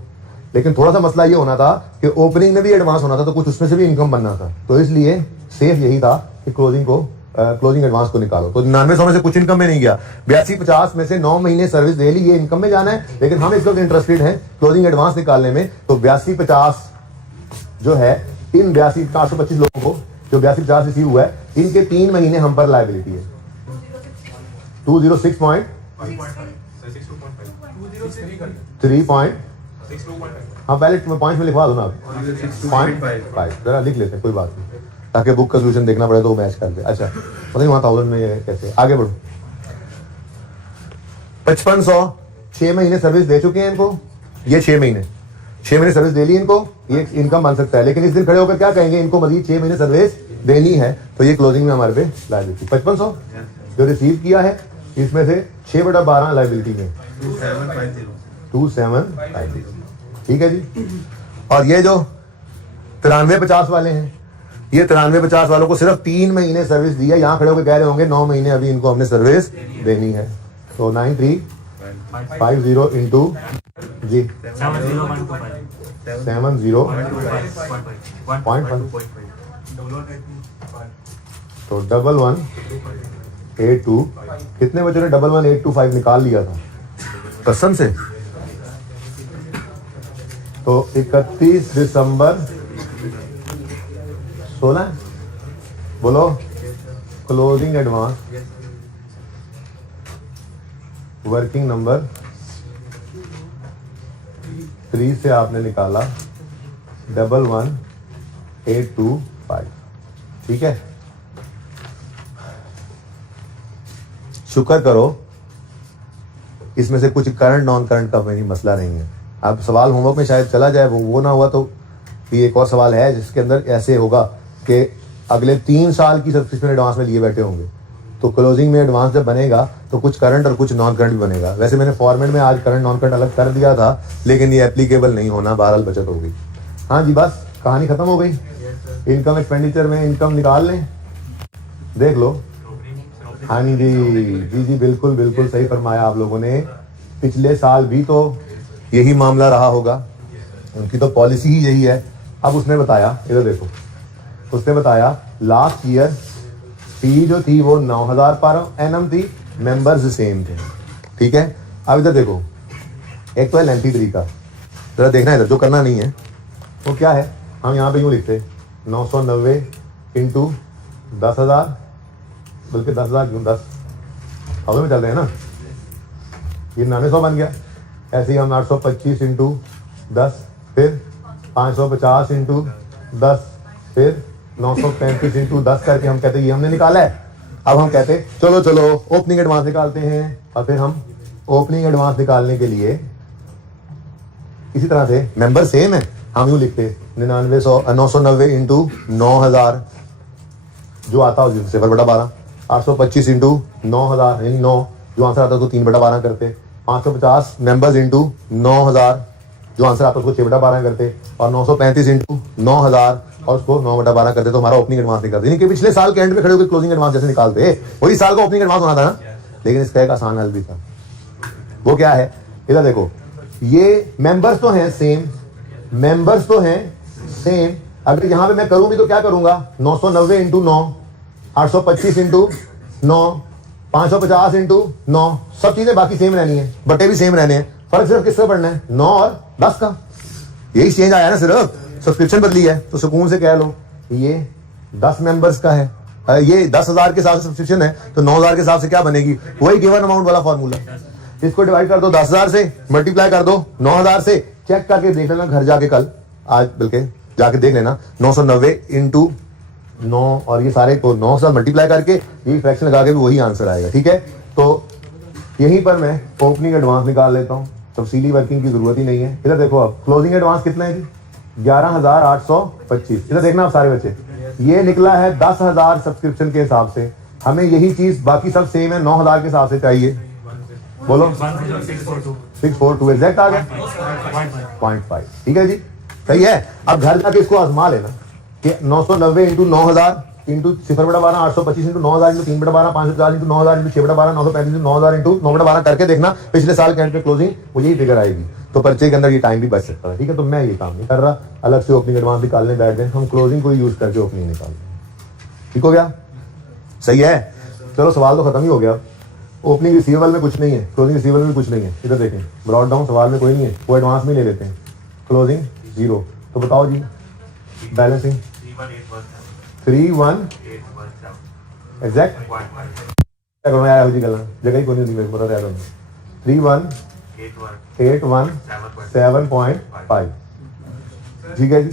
लेकिन थोड़ा सा मसला ये होना था कि ओपनिंग में भी एडवांस होना था, तो कुछ उसमें से भी इनकम बनना था। तो इसलिए सेफ यही था कि क्लोजिंग एडवांस को निकालो। तो 9900 में से कुछ इनकम में नहीं गया, 8250 में से 9 महीने सर्विस दे ली, ये इनकम में जाना है। लेकिन हम इस वक्त इंटरेस्टेड हैं क्लोजिंग एडवांस निकालने में। तो 8250 जो है, इन 82,425 लोगों को जो 8250 रिसीव हुआ है, इनके 3 महीने हम पर लायबिलिटी है। 206 पॉइंट 3 हाँ, पहले पॉइंट में लिखवा दो ना आप, 0.5 जरा लिख लेते हैं, कोई बात नहीं, ताकि बुक का सोल्यूशन देखना पड़े तो वो मैच कर दे। अच्छा पता नहीं वहां 1000 में ये कैसे आगे बढ़ो। 5500 6 महीने सर्विस दे चुके हैं इनको, ये 6 महीने सर्विस दे ली इनको, ये इनकम बन सकता है। लेकिन इस दिन खड़े होकर क्या कहेंगे, इनको मजीद 6 महीने सर्विस देनी है, तो ये क्लोजिंग में हमारे पे लायबिलिटी 5500 जो रिसीव किया है, इसमें से 6/12 लायबिलिटी में 2750, ठीक है जी। और ये जो 9350 वाले हैं, ये 9350 वालों को सिर्फ 3 महीने सर्विस दी है। यहाँ खड़े होकर कह रहे होंगे 9 महीने अभी इनको हमने सर्विस देनी है। तो 9350 इंटू जी 70.5 तो 1182 कितने बच्चों ने 11825 निकाल लिया था कसम से? तो 31 दिसंबर 16 बोलो क्लोजिंग एडवांस वर्किंग नंबर 3 से आपने निकाला 11825, ठीक है। शुक्र करो इसमें से कुछ करंट नॉन करंट का कोई मसला नहीं है। अब सवाल होमवर्क में शायद चला जाए, वो ना हुआ तो ये एक और सवाल है जिसके अंदर ऐसे होगा कि अगले 3 साल की सब्सक्रिप्शन एडवांस में लिए बैठे होंगे, तो क्लोजिंग में एडवांस जब बनेगा तो कुछ करंट और कुछ नॉन करंट भी बनेगा। वैसे मैंने फॉर्मेट में आज करंट नॉन करंट अलग कर दिया था, लेकिन ये एप्लीकेबल नहीं होना, बहरहाल बचत हो गई। हाँ जी, बस कहानी खत्म हो गई। इनकम एक्सपेंडिचर में इनकम निकाल लें, देख लो। हाँ जी जी जी, बिल्कुल बिल्कुल सही फरमाया आप लोगों ने। पिछले साल भी तो यही मामला रहा होगा, उनकी तो पॉलिसी ही यही है। अब उसने बताया, इधर देखो, उसने बताया लास्ट ईयर फी जो थी वो 9000 पर एनम थी, मेंबर्स सेम थे, ठीक है। अब इधर देखो, एक तो है लेंथी तरीका, जरा देखना है इधर, जो करना नहीं है वो क्या है। हम यहाँ पे यूँ लिखते 990 इंटू 10,000, बल्कि 10,000 क्यों, 10 हवा में चल रहे हैं ना, ये 900 बन गया। ऐसे ही हम 825 इंटू 10, फिर 550 इंटू 10, फिर 935 इंटू 10 करके हम कहते हैं ये हमने निकाला है। अब हम कहते चलो चलो ओपनिंग एडवांस निकालते हैं, और फिर हम ओपनिंग एडवांस निकालने के लिए इसी तरह से मेंबर सेम है, हम यूँ लिखते 990 इंटू 9000 जो आता हो 0/12, 825 इंटू 9000 यानी 9 जो आंसर आता है उसको 3/12 करते, 550 मेंबर्स इंटू 9000 जो आंसर आता है उसको 6/12 करते, और 935 इंटू 9000 और उसको 9/12 करते, तो हमारा ओपनिंग एडवांस निकलते। यानी कि पिछले साल के एंड में खड़े होकर क्लोजिंग एडवांस जैसे निकालते, वही साल का ओपनिंग एडवांस होना था ना। लेकिन इसका एक आसान हल भी था, वो क्या है, इधर देखो, ये मेंबर्स तो हैं सेम, मेंबर्स तो हैं सेम। अगर यहां पे मैं करूं भी तो क्या करूंगा, 990 इंटू 9, 825 इंटू 9, 550 इंटू 9, सब चीजें बाकी सेम रहनी है, बटे भी सेम रहने हैं। फर्क सिर्फ किसका पढ़ना है, 9 और 10 का, यही चेंज आया ना, सिर्फ सब्सक्रिप्शन बदली है। तो सुकून से कह लो ये 10 मेंबर्स का है, ये 10,000 के हिसाब से सब्सक्रिप्शन है, तो 9,000 के हिसाब से क्या बनेगी, वही गिवन अमाउंट वाला फॉर्मूला। इसको डिवाइड कर दो 10,000 से, मल्टीप्लाई कर दो 9,000 से, चेक करके देख लेना घर जाके, कल आज बल्कि जाके देख लेना, 990 इंटू 9 और ये सारे को 9 से मल्टीप्लाई करके ये फ्रैक्शन लगा के भी वही आंसर आएगा, ठीक है। तो यहीं पर मैं ओपनिंग एडवांस निकाल लेता हूँ, तफसीली वर्किंग की जरूरत ही नहीं है। इधर देखो, अब क्लोजिंग एडवांस कितना है जी, 11,825। इधर देखना आप सारे बच्चे, ये निकला है 10,000 सब्सक्रिप्शन के हिसाब से। हमें यही चीज बाकी सब सेम है 9,000 के हिसाब से चाहिए, बोलो 642 एग्जैक्ट आ गया 0.5, ठीक है जी, सही है। अब घर जाके इसको आजमा लेना कि 990 into 9000 into 0/12, 825 into 9000 into 3/12, 550 into 9000 into 6/12, 935 into 9000 into 9/12 करके देखना, पिछले साल के एंड पे क्लोजिंग वो यही फिगर आएगी, तो पर्चे के अंदर ये टाइम भी बच सकता है, ठीक है। तो मैं ये काम नहीं कर रहा, अलग से ओपनिंग एडवांस निकालने बैठ जाए, हम क्लोजिंग को यूज करके ओपनिंग निकाल, ठीक हो गया, सही है। चलो सवाल तो खत्म ही हो गया। ओपनिंग रिसीवेबल में कुछ नहीं है, क्लोजिंग रिसीवेबल में कुछ नहीं है। इधर देखें, ब्रॉड डाउन सवाल में कोई नहीं है, वो एडवांस में ले लेते हैं, क्लोजिंग 0। तो बताओ जी बैलेंसिंग 31 एग्जैक्ट यार जी गल जगह ही कोई नहीं मेरे को पता यार 31,817.5, ठीक है जी।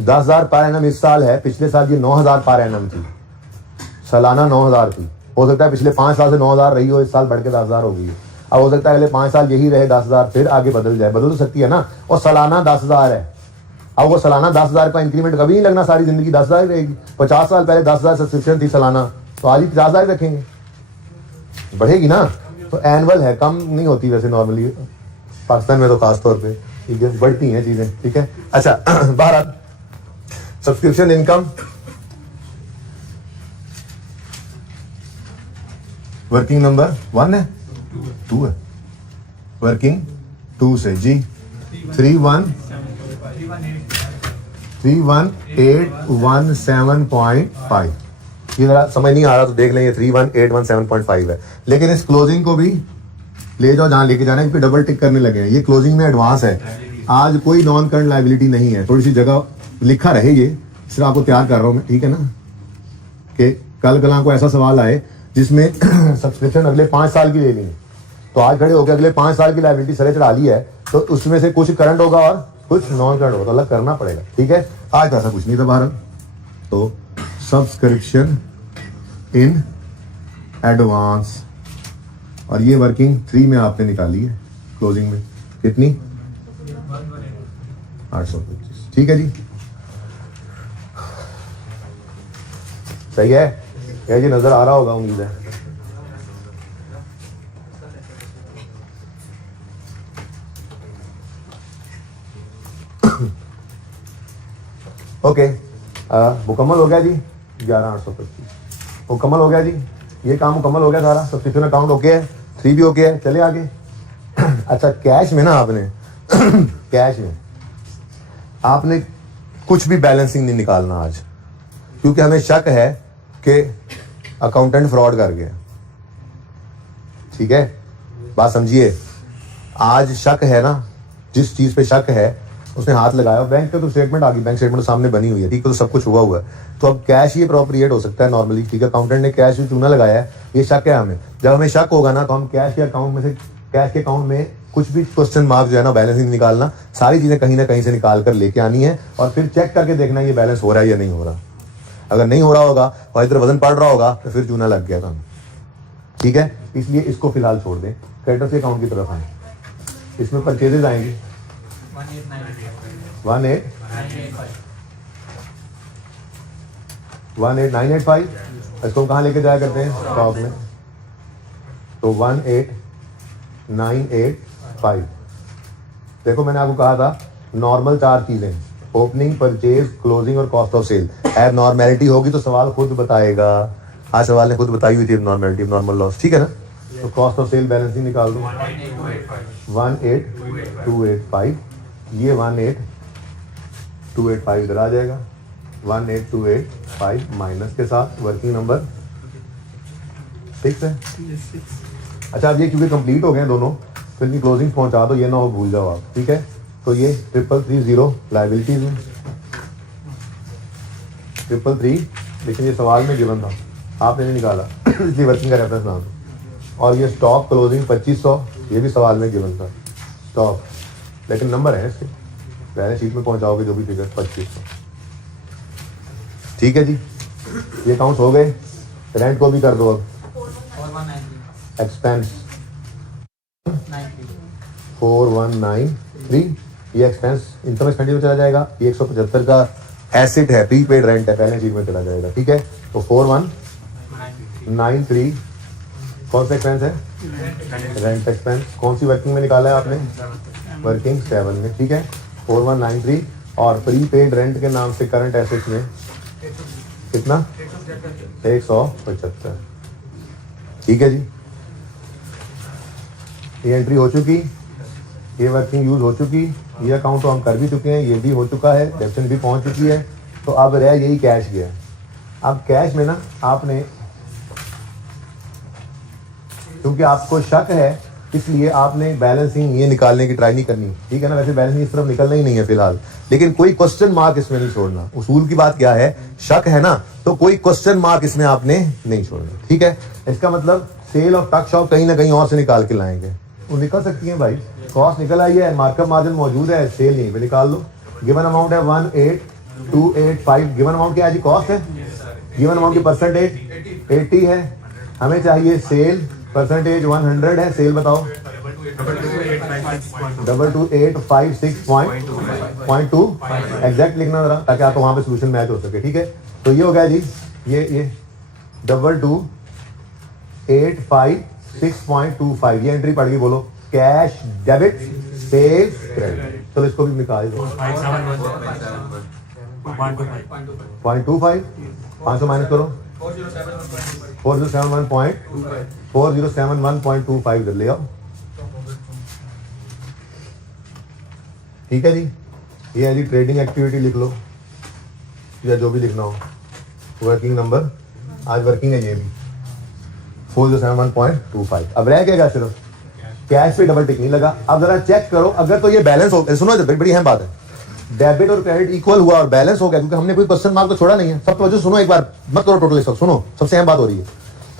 10,000 पर एनम इस साल है, पिछले साल ये 9,000 पर एनम थी, सालाना 9,000 थी। हो सकता है पिछले 5 साल से 9,000 रही हो, इस साल बढ़ के 10,000 हो गई है। अब हो सकता है अगले 5 साल यही रहे 10,000, फिर आगे बदल जाए, बदल तो सकती है ना। और सालाना 10,000 है, अब वो सालाना 10,000 का इंक्रीमेंट कभी नहीं लगना, सारी जिंदगी 10,000 रहेगी। 50 साल पहले 10,000 सब्सक्रिप्शन थी सालाना, तो आज ही 50,000 रखेंगे, बढ़ेगी ना। तो एनुअल है, कम नहीं होती वैसे नॉर्मली, पाकिस्तान में तो खास तौर पे ठीक है बढ़ती हैं चीजें, ठीक है। अच्छा बाहर सब्सक्रिप्शन इनकम वर्किंग नंबर 1 है, 2 है, वर्किंग 2 से जी 31 31,817.5। ये जरा समझ नहीं आ रहा तो देख लेंगे, 31,817.5 है। लेकिन इस क्लोजिंग को भी ले जाओ जहां लेके जाना है, क्योंकि डबल टिक करने लगे हैं। ये क्लोजिंग में एडवांस है, आज कोई नॉन करंट लायबिलिटी नहीं है। थोड़ी सी जगह लिखा रहे, ये सिर्फ आपको तैयार कर रहा हूं मैं, ठीक है ना, कि कल कल को ऐसा सवाल आए जिसमें सब्सक्रिप्शन अगले 5 साल की ले ली, तो आज खड़े होकर अगले 5 साल की लायबिलिटी सरे चढ़ा ली है, तो उसमें से कुछ करंट होगा और कुछ नॉन करंट होगा, तो अलग करना पड़ेगा, ठीक है। आज तो ऐसा कुछ नहीं था भारत। तो सब्सक्रिप्शन इन एडवांस, और ये वर्किंग 3 में आपने निकाली है, क्लोजिंग में कितनी 825, ठीक है जी, सही है। क्या जी नजर आ रहा होगा, उम्मीद है। ओके, मुकम्मल हो गया जी, 11,825 मुकम्मल हो गया जी। ये काम मुकम्मल हो गया सारा, सब्सक्रिप्शन अकाउंट ओके है, 3 भी ओके है, चले आगे। अच्छा, कैश में ना आपने कैश में आपने कुछ भी बैलेंसिंग नहीं निकालना आज, क्योंकि हमें शक है कि अकाउंटेंट फ्रॉड कर गया, ठीक है, बात समझिए। आज शक है ना, जिस चीज पे शक है उसने हाथ लगाया, बैंक का तो स्टेटमेंट आ गई, बैंक स्टेटमेंट सामने बनी हुई है, ठीक है, तो सब कुछ हुआ हुआ है, तो अब कैश ही अप्रोप्रिएट हो सकता है नॉर्मली, ठीक है। अकाउंटेंट ने कैश चूना लगाया है, ये शक है हमें। जब हमें शक होगा ना, तो हम कैश के अकाउंट में से, कैश के अकाउंट में कुछ भी क्वेश्चन मार्क जो है ना, बैलेंस नहीं निकालना, सारी चीजें कहीं ना कहीं से निकाल कर लेके आनी है, और फिर चेक करके देखना ये बैलेंस हो रहा है या नहीं हो रहा। अगर नहीं हो रहा होगा और इधर वजन पड़ रहा होगा तो फिर चूना लग गया था, ठीक है। इसलिए इसको फिलहाल छोड़ दें, क्रेडिटर्स के अकाउंट की तरफ आए। इसमें परचेजेज आएंगी 18,985, इसको हम कहाँ लेके जाया करते हैं, स्टॉक में, तो 18,985। देखो मैंने आपको कहा था नॉर्मल 4 चीजें, ओपनिंग, परचेज, क्लोजिंग और कॉस्ट ऑफ सेल। एब नॉर्मेलिटी होगी तो सवाल खुद बताएगा, आज सवाल ने खुद बताई हुई थी नॉर्मेलिटी, नॉर्मल लॉस, ठीक है ना। तो कॉस्ट ऑफ सेल बैलेंसिंग निकाल दो, 18,285, ये 18,285 इधर आ जाएगा, 18,285 माइनस के साथ वर्किंग नंबर 6 है। अच्छा, अब ये क्योंकि कंप्लीट हो गए दोनों, तो इनकी क्लोजिंग पहुंचा दो, ये ना हो भूल जाओ आप, ठीक है। तो ये 333 लायबिलिटीज में 333, लेकिन ये सवाल में गिवन था, आपने नहीं निकाला इसलिए वर्किंग का रेफरेंस ना दो। और ये स्टॉक क्लोजिंग 2500, ये भी सवाल में गिवन था स्टॉक, लेकिन नंबर है इसके, बैलेंस शीट में पहुंचाओगे जो भी फिगर 2500, ठीक है जी। ये अकाउंट्स हो गए, रेंट को भी कर दो अब, एक्सपेंस 4193, ये एक्सपेंस इनकम एक्सपेंडिचर में चला जाएगा। ये 175 का एसेट है, प्रीपेड रेंट है, बैलेंस शीट में चला जाएगा, ठीक है। तो 4193 कौन सा एक्सपेंस है, रेंट एक्सपेंस। कौन सी वर्किंग में निकाला है आपने, वर्किंग 7 में, ठीक है। 4193, और प्रीपेड रेंट के नाम से करंट एसेट्स में कितना, 175, ठीक है जी। ये एंट्री हो चुकी, ये वर्किंग यूज हो चुकी, ये अकाउंट तो हम कर भी चुके हैं, ये भी हो चुका है, डेबिशन भी पहुंच चुकी है, तो अब रह यही कैश गया। अब कैश में ना आपने, क्योंकि आपको शक है इसलिए आपने बैलेंसिंग ये निकालने की ट्राई नहीं करनी, ठीक है ना। वैसे बैलेंसिंग इस तरफ निकलना ही नहीं है फिलहाल, लेकिन कोई क्वेश्चन मार्क इसमें नहीं छोड़ना। उसूल की बात क्या है, शक है ना, तो कोई क्वेश्चन मार्क इसमें आपने नहीं छोड़ना, ठीक है। इसका मतलब सेल ऑफ टक शॉप कहीं ना कहीं और से निकाल के लाएंगे, वो निकल सकती है भाई, कॉस्ट निकल आई है, मार्कअप मार्जिन मौजूद है, सेल यहीं पे निकाल लो। गिवन अमाउंट है 18,285, गिवन अमाउंट क्या है जी, कॉस्ट है। गिवन अमाउंट की परसेंटेज 80 है, हमें चाहिए सेल, परसेंटेज 100 है, सेल बताओ 22,856.2 एग्जैक्ट लिखना जरा, ताकि आपको वहां पे सोल्यूशन मैच हो सके, ठीक है। तो ये हो गया जी, ये 22,856.25, ये एंट्री पड़ गई, बोलो कैश डेबिट सेल क्रेडिट। चलो इसको भी निकाल दो, 0.25, 500 माइनस करो, 4071.25 इधर ले आओ, ठीक है जी। ये है जी ट्रेडिंग एक्टिविटी लिख लो या जो भी लिखना हो। वर्किंग नंबर आज वर्किंग है ये भी 407.25। अब रह गया सिर्फ कैश पे डबल टिक नहीं लगा। अब जरा चेक करो, अगर तो ये बैलेंस हो, सुनो बड़ी अहम बात है, डेबिट और क्रेडिट इक्वल हुआ और बैलेंस हो गया, क्योंकि हमने कोई क्वेश्चन मार्क तो छोड़ा नहीं है। सब तो सुनो एक बार, मत करो टोटल सब, सुनो सबसे अहम बात हो रही है।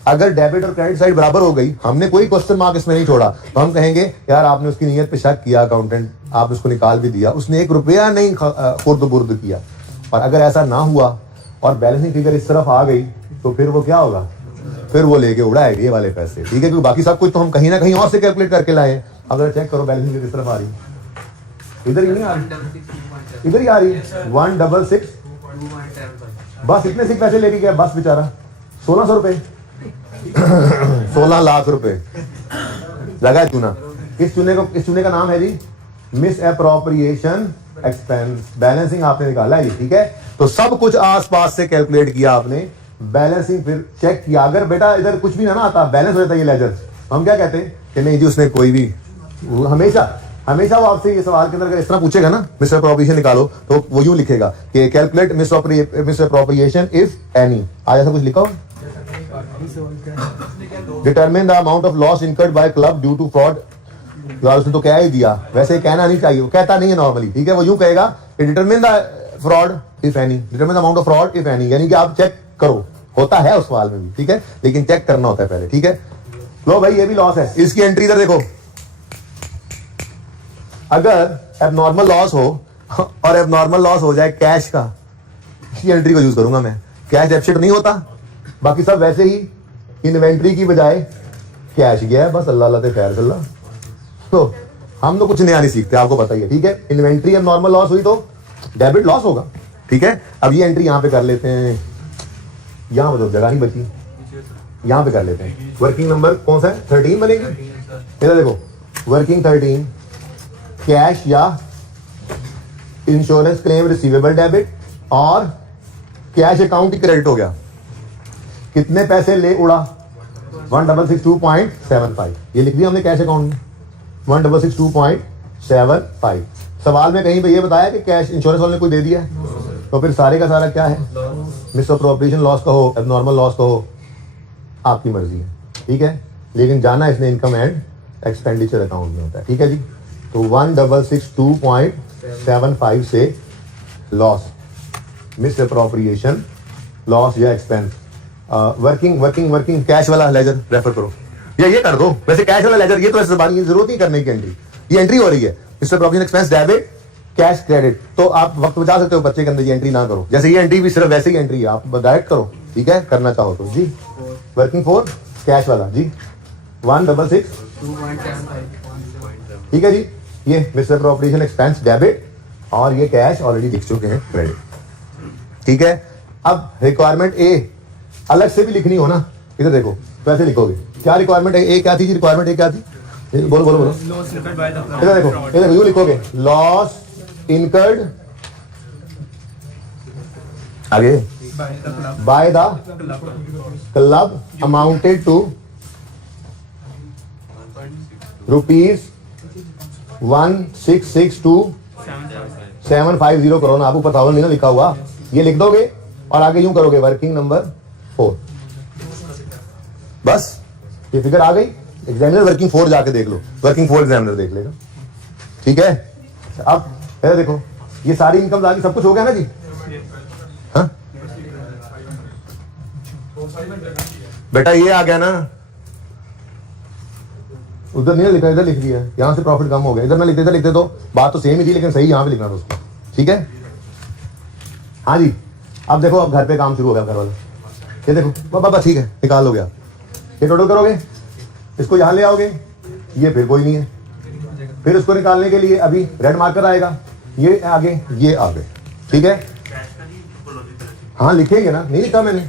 अगर डेबिट और क्रेडिट साइड बराबर हो गई, हमने कोई क्वेश्चन मार्क इसमें नहीं छोड़ा, तो हम कहेंगे यार आपने उसकी नीयत पे शक किया, अकाउंटेंट आपने उसको निकाल भी दिया, उसने 1 रुपया नहीं खुर्द बुर्द किया। और अगर ऐसा ना हुआ और बैलेंसिंग फिगर इस तरफ आ गई, तो फिर वो क्या होगा, फिर वो लेके उड़ाएगा ये वाले पैसे, ठीक है। क्योंकि बाकी सब कुछ तो हम कहीं ना कहीं और से कैलकुलेट करके लाए। अगर चेक करो बैलेंसिंग फिगर किस तरफ आ रही है, इधर ही नहीं आ रही, इधर ही आ रही है 166। बस इतने से पैसे लेके गया बस बेचारा, 1600 रुपए 16 लाख रुपए लगा चूना। इस चूने का नाम है जी मिस अप्रोप्रिएशन एक्सपेंस। बैलेंसिंग आपने निकाला है, ठीक है। तो सब कुछ आसपास से कैलकुलेट किया आपने, बैलेंसिंग फिर चेक किया। अगर बेटा इधर कुछ भी ना आता, बैलेंस हो जाता ये लेजर, हम क्या कहते हैं कि नहीं जी उसने कोई भी, हमेशा वो आपसे ये सवाल के अंदर अगर इस तरह पूछेगा ना मिस अप्रोप्रिएशन निकालो, तो वो यूं लिखेगा कि calculate misappropriation if any. आज ऐसा कुछ लिखा हो, determine the amount of loss incurred by club due to fraud. यार उसने तो कह ही दिया, वैसे कहना नहीं चाहिए, वो कहता नहीं है नॉर्मली, ठीक है। वो यूं कहेगा कि determine the fraud if any, determine the amount of fraud if any, यानी कि आप चेक करो, होता है उस सवाल में भी, ठीक है, लेकिन चेक करना होता है पहले, ठीक है। लो भाई ये भी लॉस है, इसकी एंट्री इधर देखो। अगर एबनॉर्मल लॉस हो और एबनॉर्मल लॉस हो जाए कैश का, इसकी एंट्री को यूज करूंगा मैं। कैश डेफिसिट नहीं होता, बाकी सब वैसे ही, इन्वेंट्री की बजाय कैश गया है, बस अल्लाह अल्लाह ते खैर सल्ला। तो हम तो कुछ नया नहीं सीखते, आपको पता ही है, ठीक है। इन्वेंट्री एबनॉर्मल लॉस हुई तो डेबिट लॉस होगा, ठीक है। अब ये एंट्री यहां पे कर लेते हैं, यहां मतलब जगह नहीं बची, यहां पे कर लेते हैं। वर्किंग नंबर कौन सा है, 13 बनेगी। इधर देखो वर्किंग 13, कैश या इंश्योरेंस क्लेम रिसीवेबल डेबिट और कैश अकाउंट ही क्रेडिट हो गया। कितने पैसे ले उड़ा, 1662.75, ये लिख दिया हमने कैश अकाउंट में 1662.75। सवाल में कहीं पे ये बताया कि कैश इंश्योरेंस वाले ने कोई दे दिया है, तो फिर सारे का सारा क्या है, मिस अप्रोप्रिएशन लॉस का हो, एबनॉर्मल लॉस का हो, आपकी मर्जी है, ठीक है। लेकिन जाना इसने इनकम एंड एक्सपेंडिचर अकाउंट में होता है, ठीक है जी। तो 1662.75 से लॉस, मिस अप्रोप्रिएशन लॉस या एक्सपेंस। वर्किंग कैश वाला लेजर रेफर करो, या ये कर दो, वैसे कैश वाला लेजर ये तो ऐसे जबानी की जरूरत नहीं करने की एंट्री, ये एंट्री हो रही है miss appropriation expense debit cash credit. तो आप वक्त बचा सकते हो, बच्चे के अंदर ये एंट्री ना करो, जैसे ये एंट्री भी सिर्फ वैसे ही एंट्री है, आप डायरेक्ट करो, ठीक है, करना चाहो तो जी। वर्किंग फॉर कैश वाला जी 166, ठीक है जी। ये मिस अप्रोप्रिएशन एक्सपेंस डेबिट और ये कैश ऑलरेडी लिख चुके हैं क्रेडिट, ठीक है। अब रिक्वायरमेंट ए अलग से भी लिखनी हो ना, इधर देखो कैसे लिखोगे, क्या रिक्वायरमेंट है, ए क्या थी जी, रिक्वायरमेंट ए क्या थी, बोलो बोलो बोलो। इधर देखो यूं लिखोगे, लॉस इनकर्ड आगे by the club amounted to ₹1662,750 करो ना, आपको पता होगा नहीं ना लिखा हुआ, ये लिख दोगे और आगे यूं करोगे वर्किंग नंबर 4, बस ये फिगर आ गई। एग्जामिनर वर्किंग 4 जाके देख लो, वर्किंग 4 एग्जामिनर देख लेगा, ठीक है। अब देखो ये सारी इनकम आ गई, सब कुछ हो गया ना जी, हाँ बेटा ये आ गया ना, उधर नहीं लिखा, इधर लिख दिया, यहां से प्रॉफिट कम हो गया, इधर ना लिखते, इधर लिखते तो बात तो सेम ही थी, लेकिन सही यहां पे लिखना था उसको, ठीक है। हाँ जी अब देखो, अब घर पे काम शुरू हो गया घर वाला, ये देखो बाबा ठीक है, निकाल लोगे आप, ये टोटल करोगे, इसको यहां ले आओगे, ये फिर कोई नहीं है, फिर उसको निकालने के लिए अभी रेड मार्कर आएगा, ये आगे ये आगे, ठीक है। हाँ लिखेंगे ना, नहीं लिखा मैंने,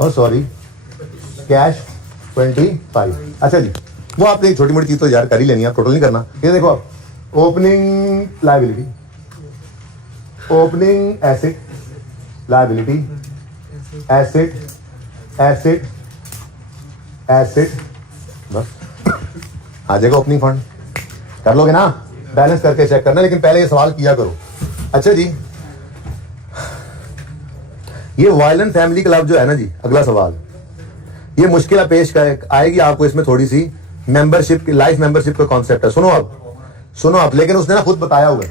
और सॉरी कैश 25। अच्छा जी वो आपने एक छोटी मोटी चीज तो यार कर ही लेनी है, आप टोटल नहीं करना। ये देखो आप, opening liability, opening asset liability, asset asset asset, बस आ जाएगा ओपनिंग फंड, कर लोगे ना, बैलेंस करके चेक करना, लेकिन पहले ये सवाल किया करो, अच्छा जी, ये वायलेंट फैमिली क्लब जो है ना जी, अगला सवाल, ये मुश्किल पेश आएगी आपको इसमें थोड़ी सी। मेंबरशिप की, लाइफ मेंबरशिप का कॉन्सेप्ट है, सुनो आप, लेकिन उसने ना खुद बताया हुआ है।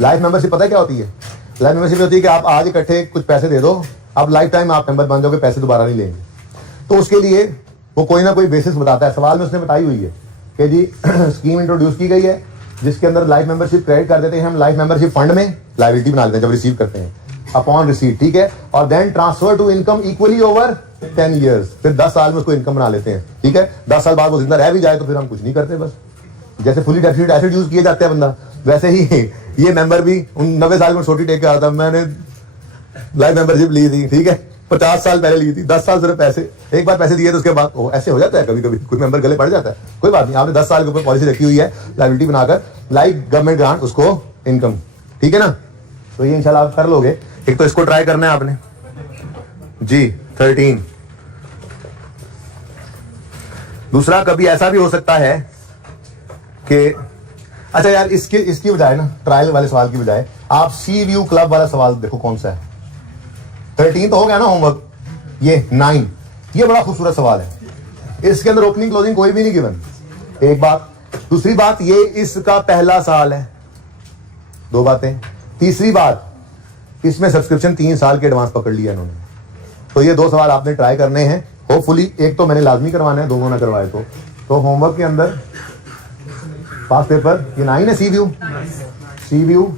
लाइफ मेंबरशिप पता है क्या होती है? लाइफ मेंबरशिप होती है कि आप आज इकट्ठे कुछ पैसे दे दो, आप लाइफ टाइम आप मेंबर बन जाओगे, पैसे दोबारा नहीं लेंगे। तो उसके लिए वो कोई ना कोई बेसिस बताता है। सवाल में उसने बताई हुई है कि जी स्कीम इंट्रोड्यूस की गई है जिसके अंदर लाइफ मेंबरशिप क्रेडिट कर देते हैं हम लाइफ मेंबरशिप फंड में, लायबिलिटी बना लेते हैं जब रिसीव करते हैं अपॉन रिसीट, ठीक है, और then transfer to income equally over 10 years, फिर 10 साल में उसको इनकम बना लेते हैं, ठीक है। 10 साल बाद वो जिंदा रह भी जाए तो फिर हम कुछ नहीं करते, बस जैसे फुली डेफिनेट एसिड यूज किए जाते हैं बंदा, वैसे ही ये मेंबर भी 90 साल में छोटी टेक के आता था, मैंने लाइफ मेंबरशिप ली थी, ठीक है, 50 साल पहले ली थी, 10 साल सिर्फ पैसे, एक बार पैसे दिए तो उसके बाद ऐसे हो जाता है, कभी कभी कोई मेंबर गले पड़ जाता है, कोई बात नहीं, आपने 10 साल के ऊपर पॉलिसी रखी हुई है, लायबिलिटी बनाकर लाइक गवर्नमेंट ग्रांट उसको इनकम, ठीक है ना। तो ये इंशाल्लाह आप कर लोगे। एक तो इसको ट्राई करना है आपने जी। 13 दूसरा, कभी ऐसा भी हो सकता है कि अच्छा यार, इसकी बजाय ना, ट्रायल वाले सवाल की बजाय आप सी व्यू क्लब वाला सवाल देखो कौन सा है। 13 तो हो गया ना होमवर्क, ये 9, ये बड़ा खूबसूरत सवाल है, इसके अंदर ओपनिंग क्लोजिंग कोई भी नहीं गिवन, एक बात। दूसरी बात, ये इसका पहला साल है, 2 बातें। तीसरी बात, इसमें सब्सक्रिप्शन 3 साल के एडवांस पकड़ लिया इन्होंने। तो ये 2 सवाल आपने ट्राई करने हैं, होपफुली एक तो मैंने लाजमी करवाना है, 2 ना करवाए तो होमवर्क के अंदर पास पेपर ये 9 है, सी व्यू,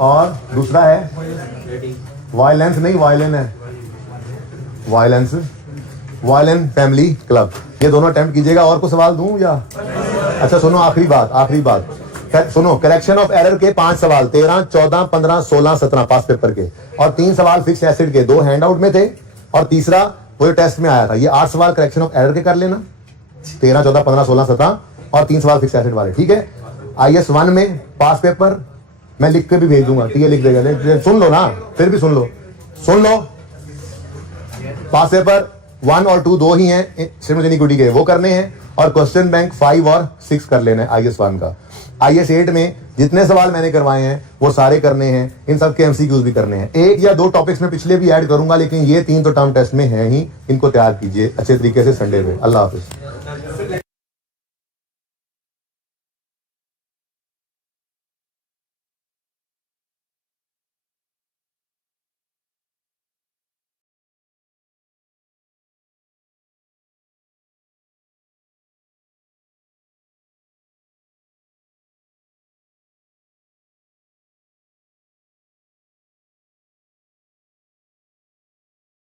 और दूसरा है वायलेंस नहीं, वायलेंस है, वायलेंट फैमिली क्लब, ये दोनों अटेम्प्ट कीजिएगा। और को सवाल दूं या? अच्छा सुनो, आखिरी बात सुनो, करेक्शन ऑफ एरर के 5 सवाल, 13, 14, 15, 16, 17 पास पेपर के, और 3 सवाल फिक्स एसिड के, 2 हैंड आउट में थे, और तीसरा वो टेस्ट में आया था। ये 8 सवाल करेक्शन ऑफ एरर के कर लेना, 13, 14, 15, 16, 17, और 3 सवाल फिक्स एसिड वाले, ठीक है। IS 1 में पास पेपर मैं लिख के भी भेज दूंगा, ठीक है, लिख देगा, सुन लो ना, फिर भी सुन लो, पास पेपर 1 और 2 दो ही हैं सिमुलेटेनिटी के, वो करने हैं, और क्वेश्चन बैंक 5 और 6 कर लेना है IS 1 का। IS 8 में जितने सवाल मैंने करवाए हैं वो सारे करने हैं, इन सब के MCQs भी करने हैं। 1 या 2 टॉपिक्स में पिछले भी ऐड करूंगा, लेकिन ये 3 तो टर्म टेस्ट में हैं ही, इनको तैयार कीजिए अच्छे तरीके से संडे में। अल्लाह हाफिज।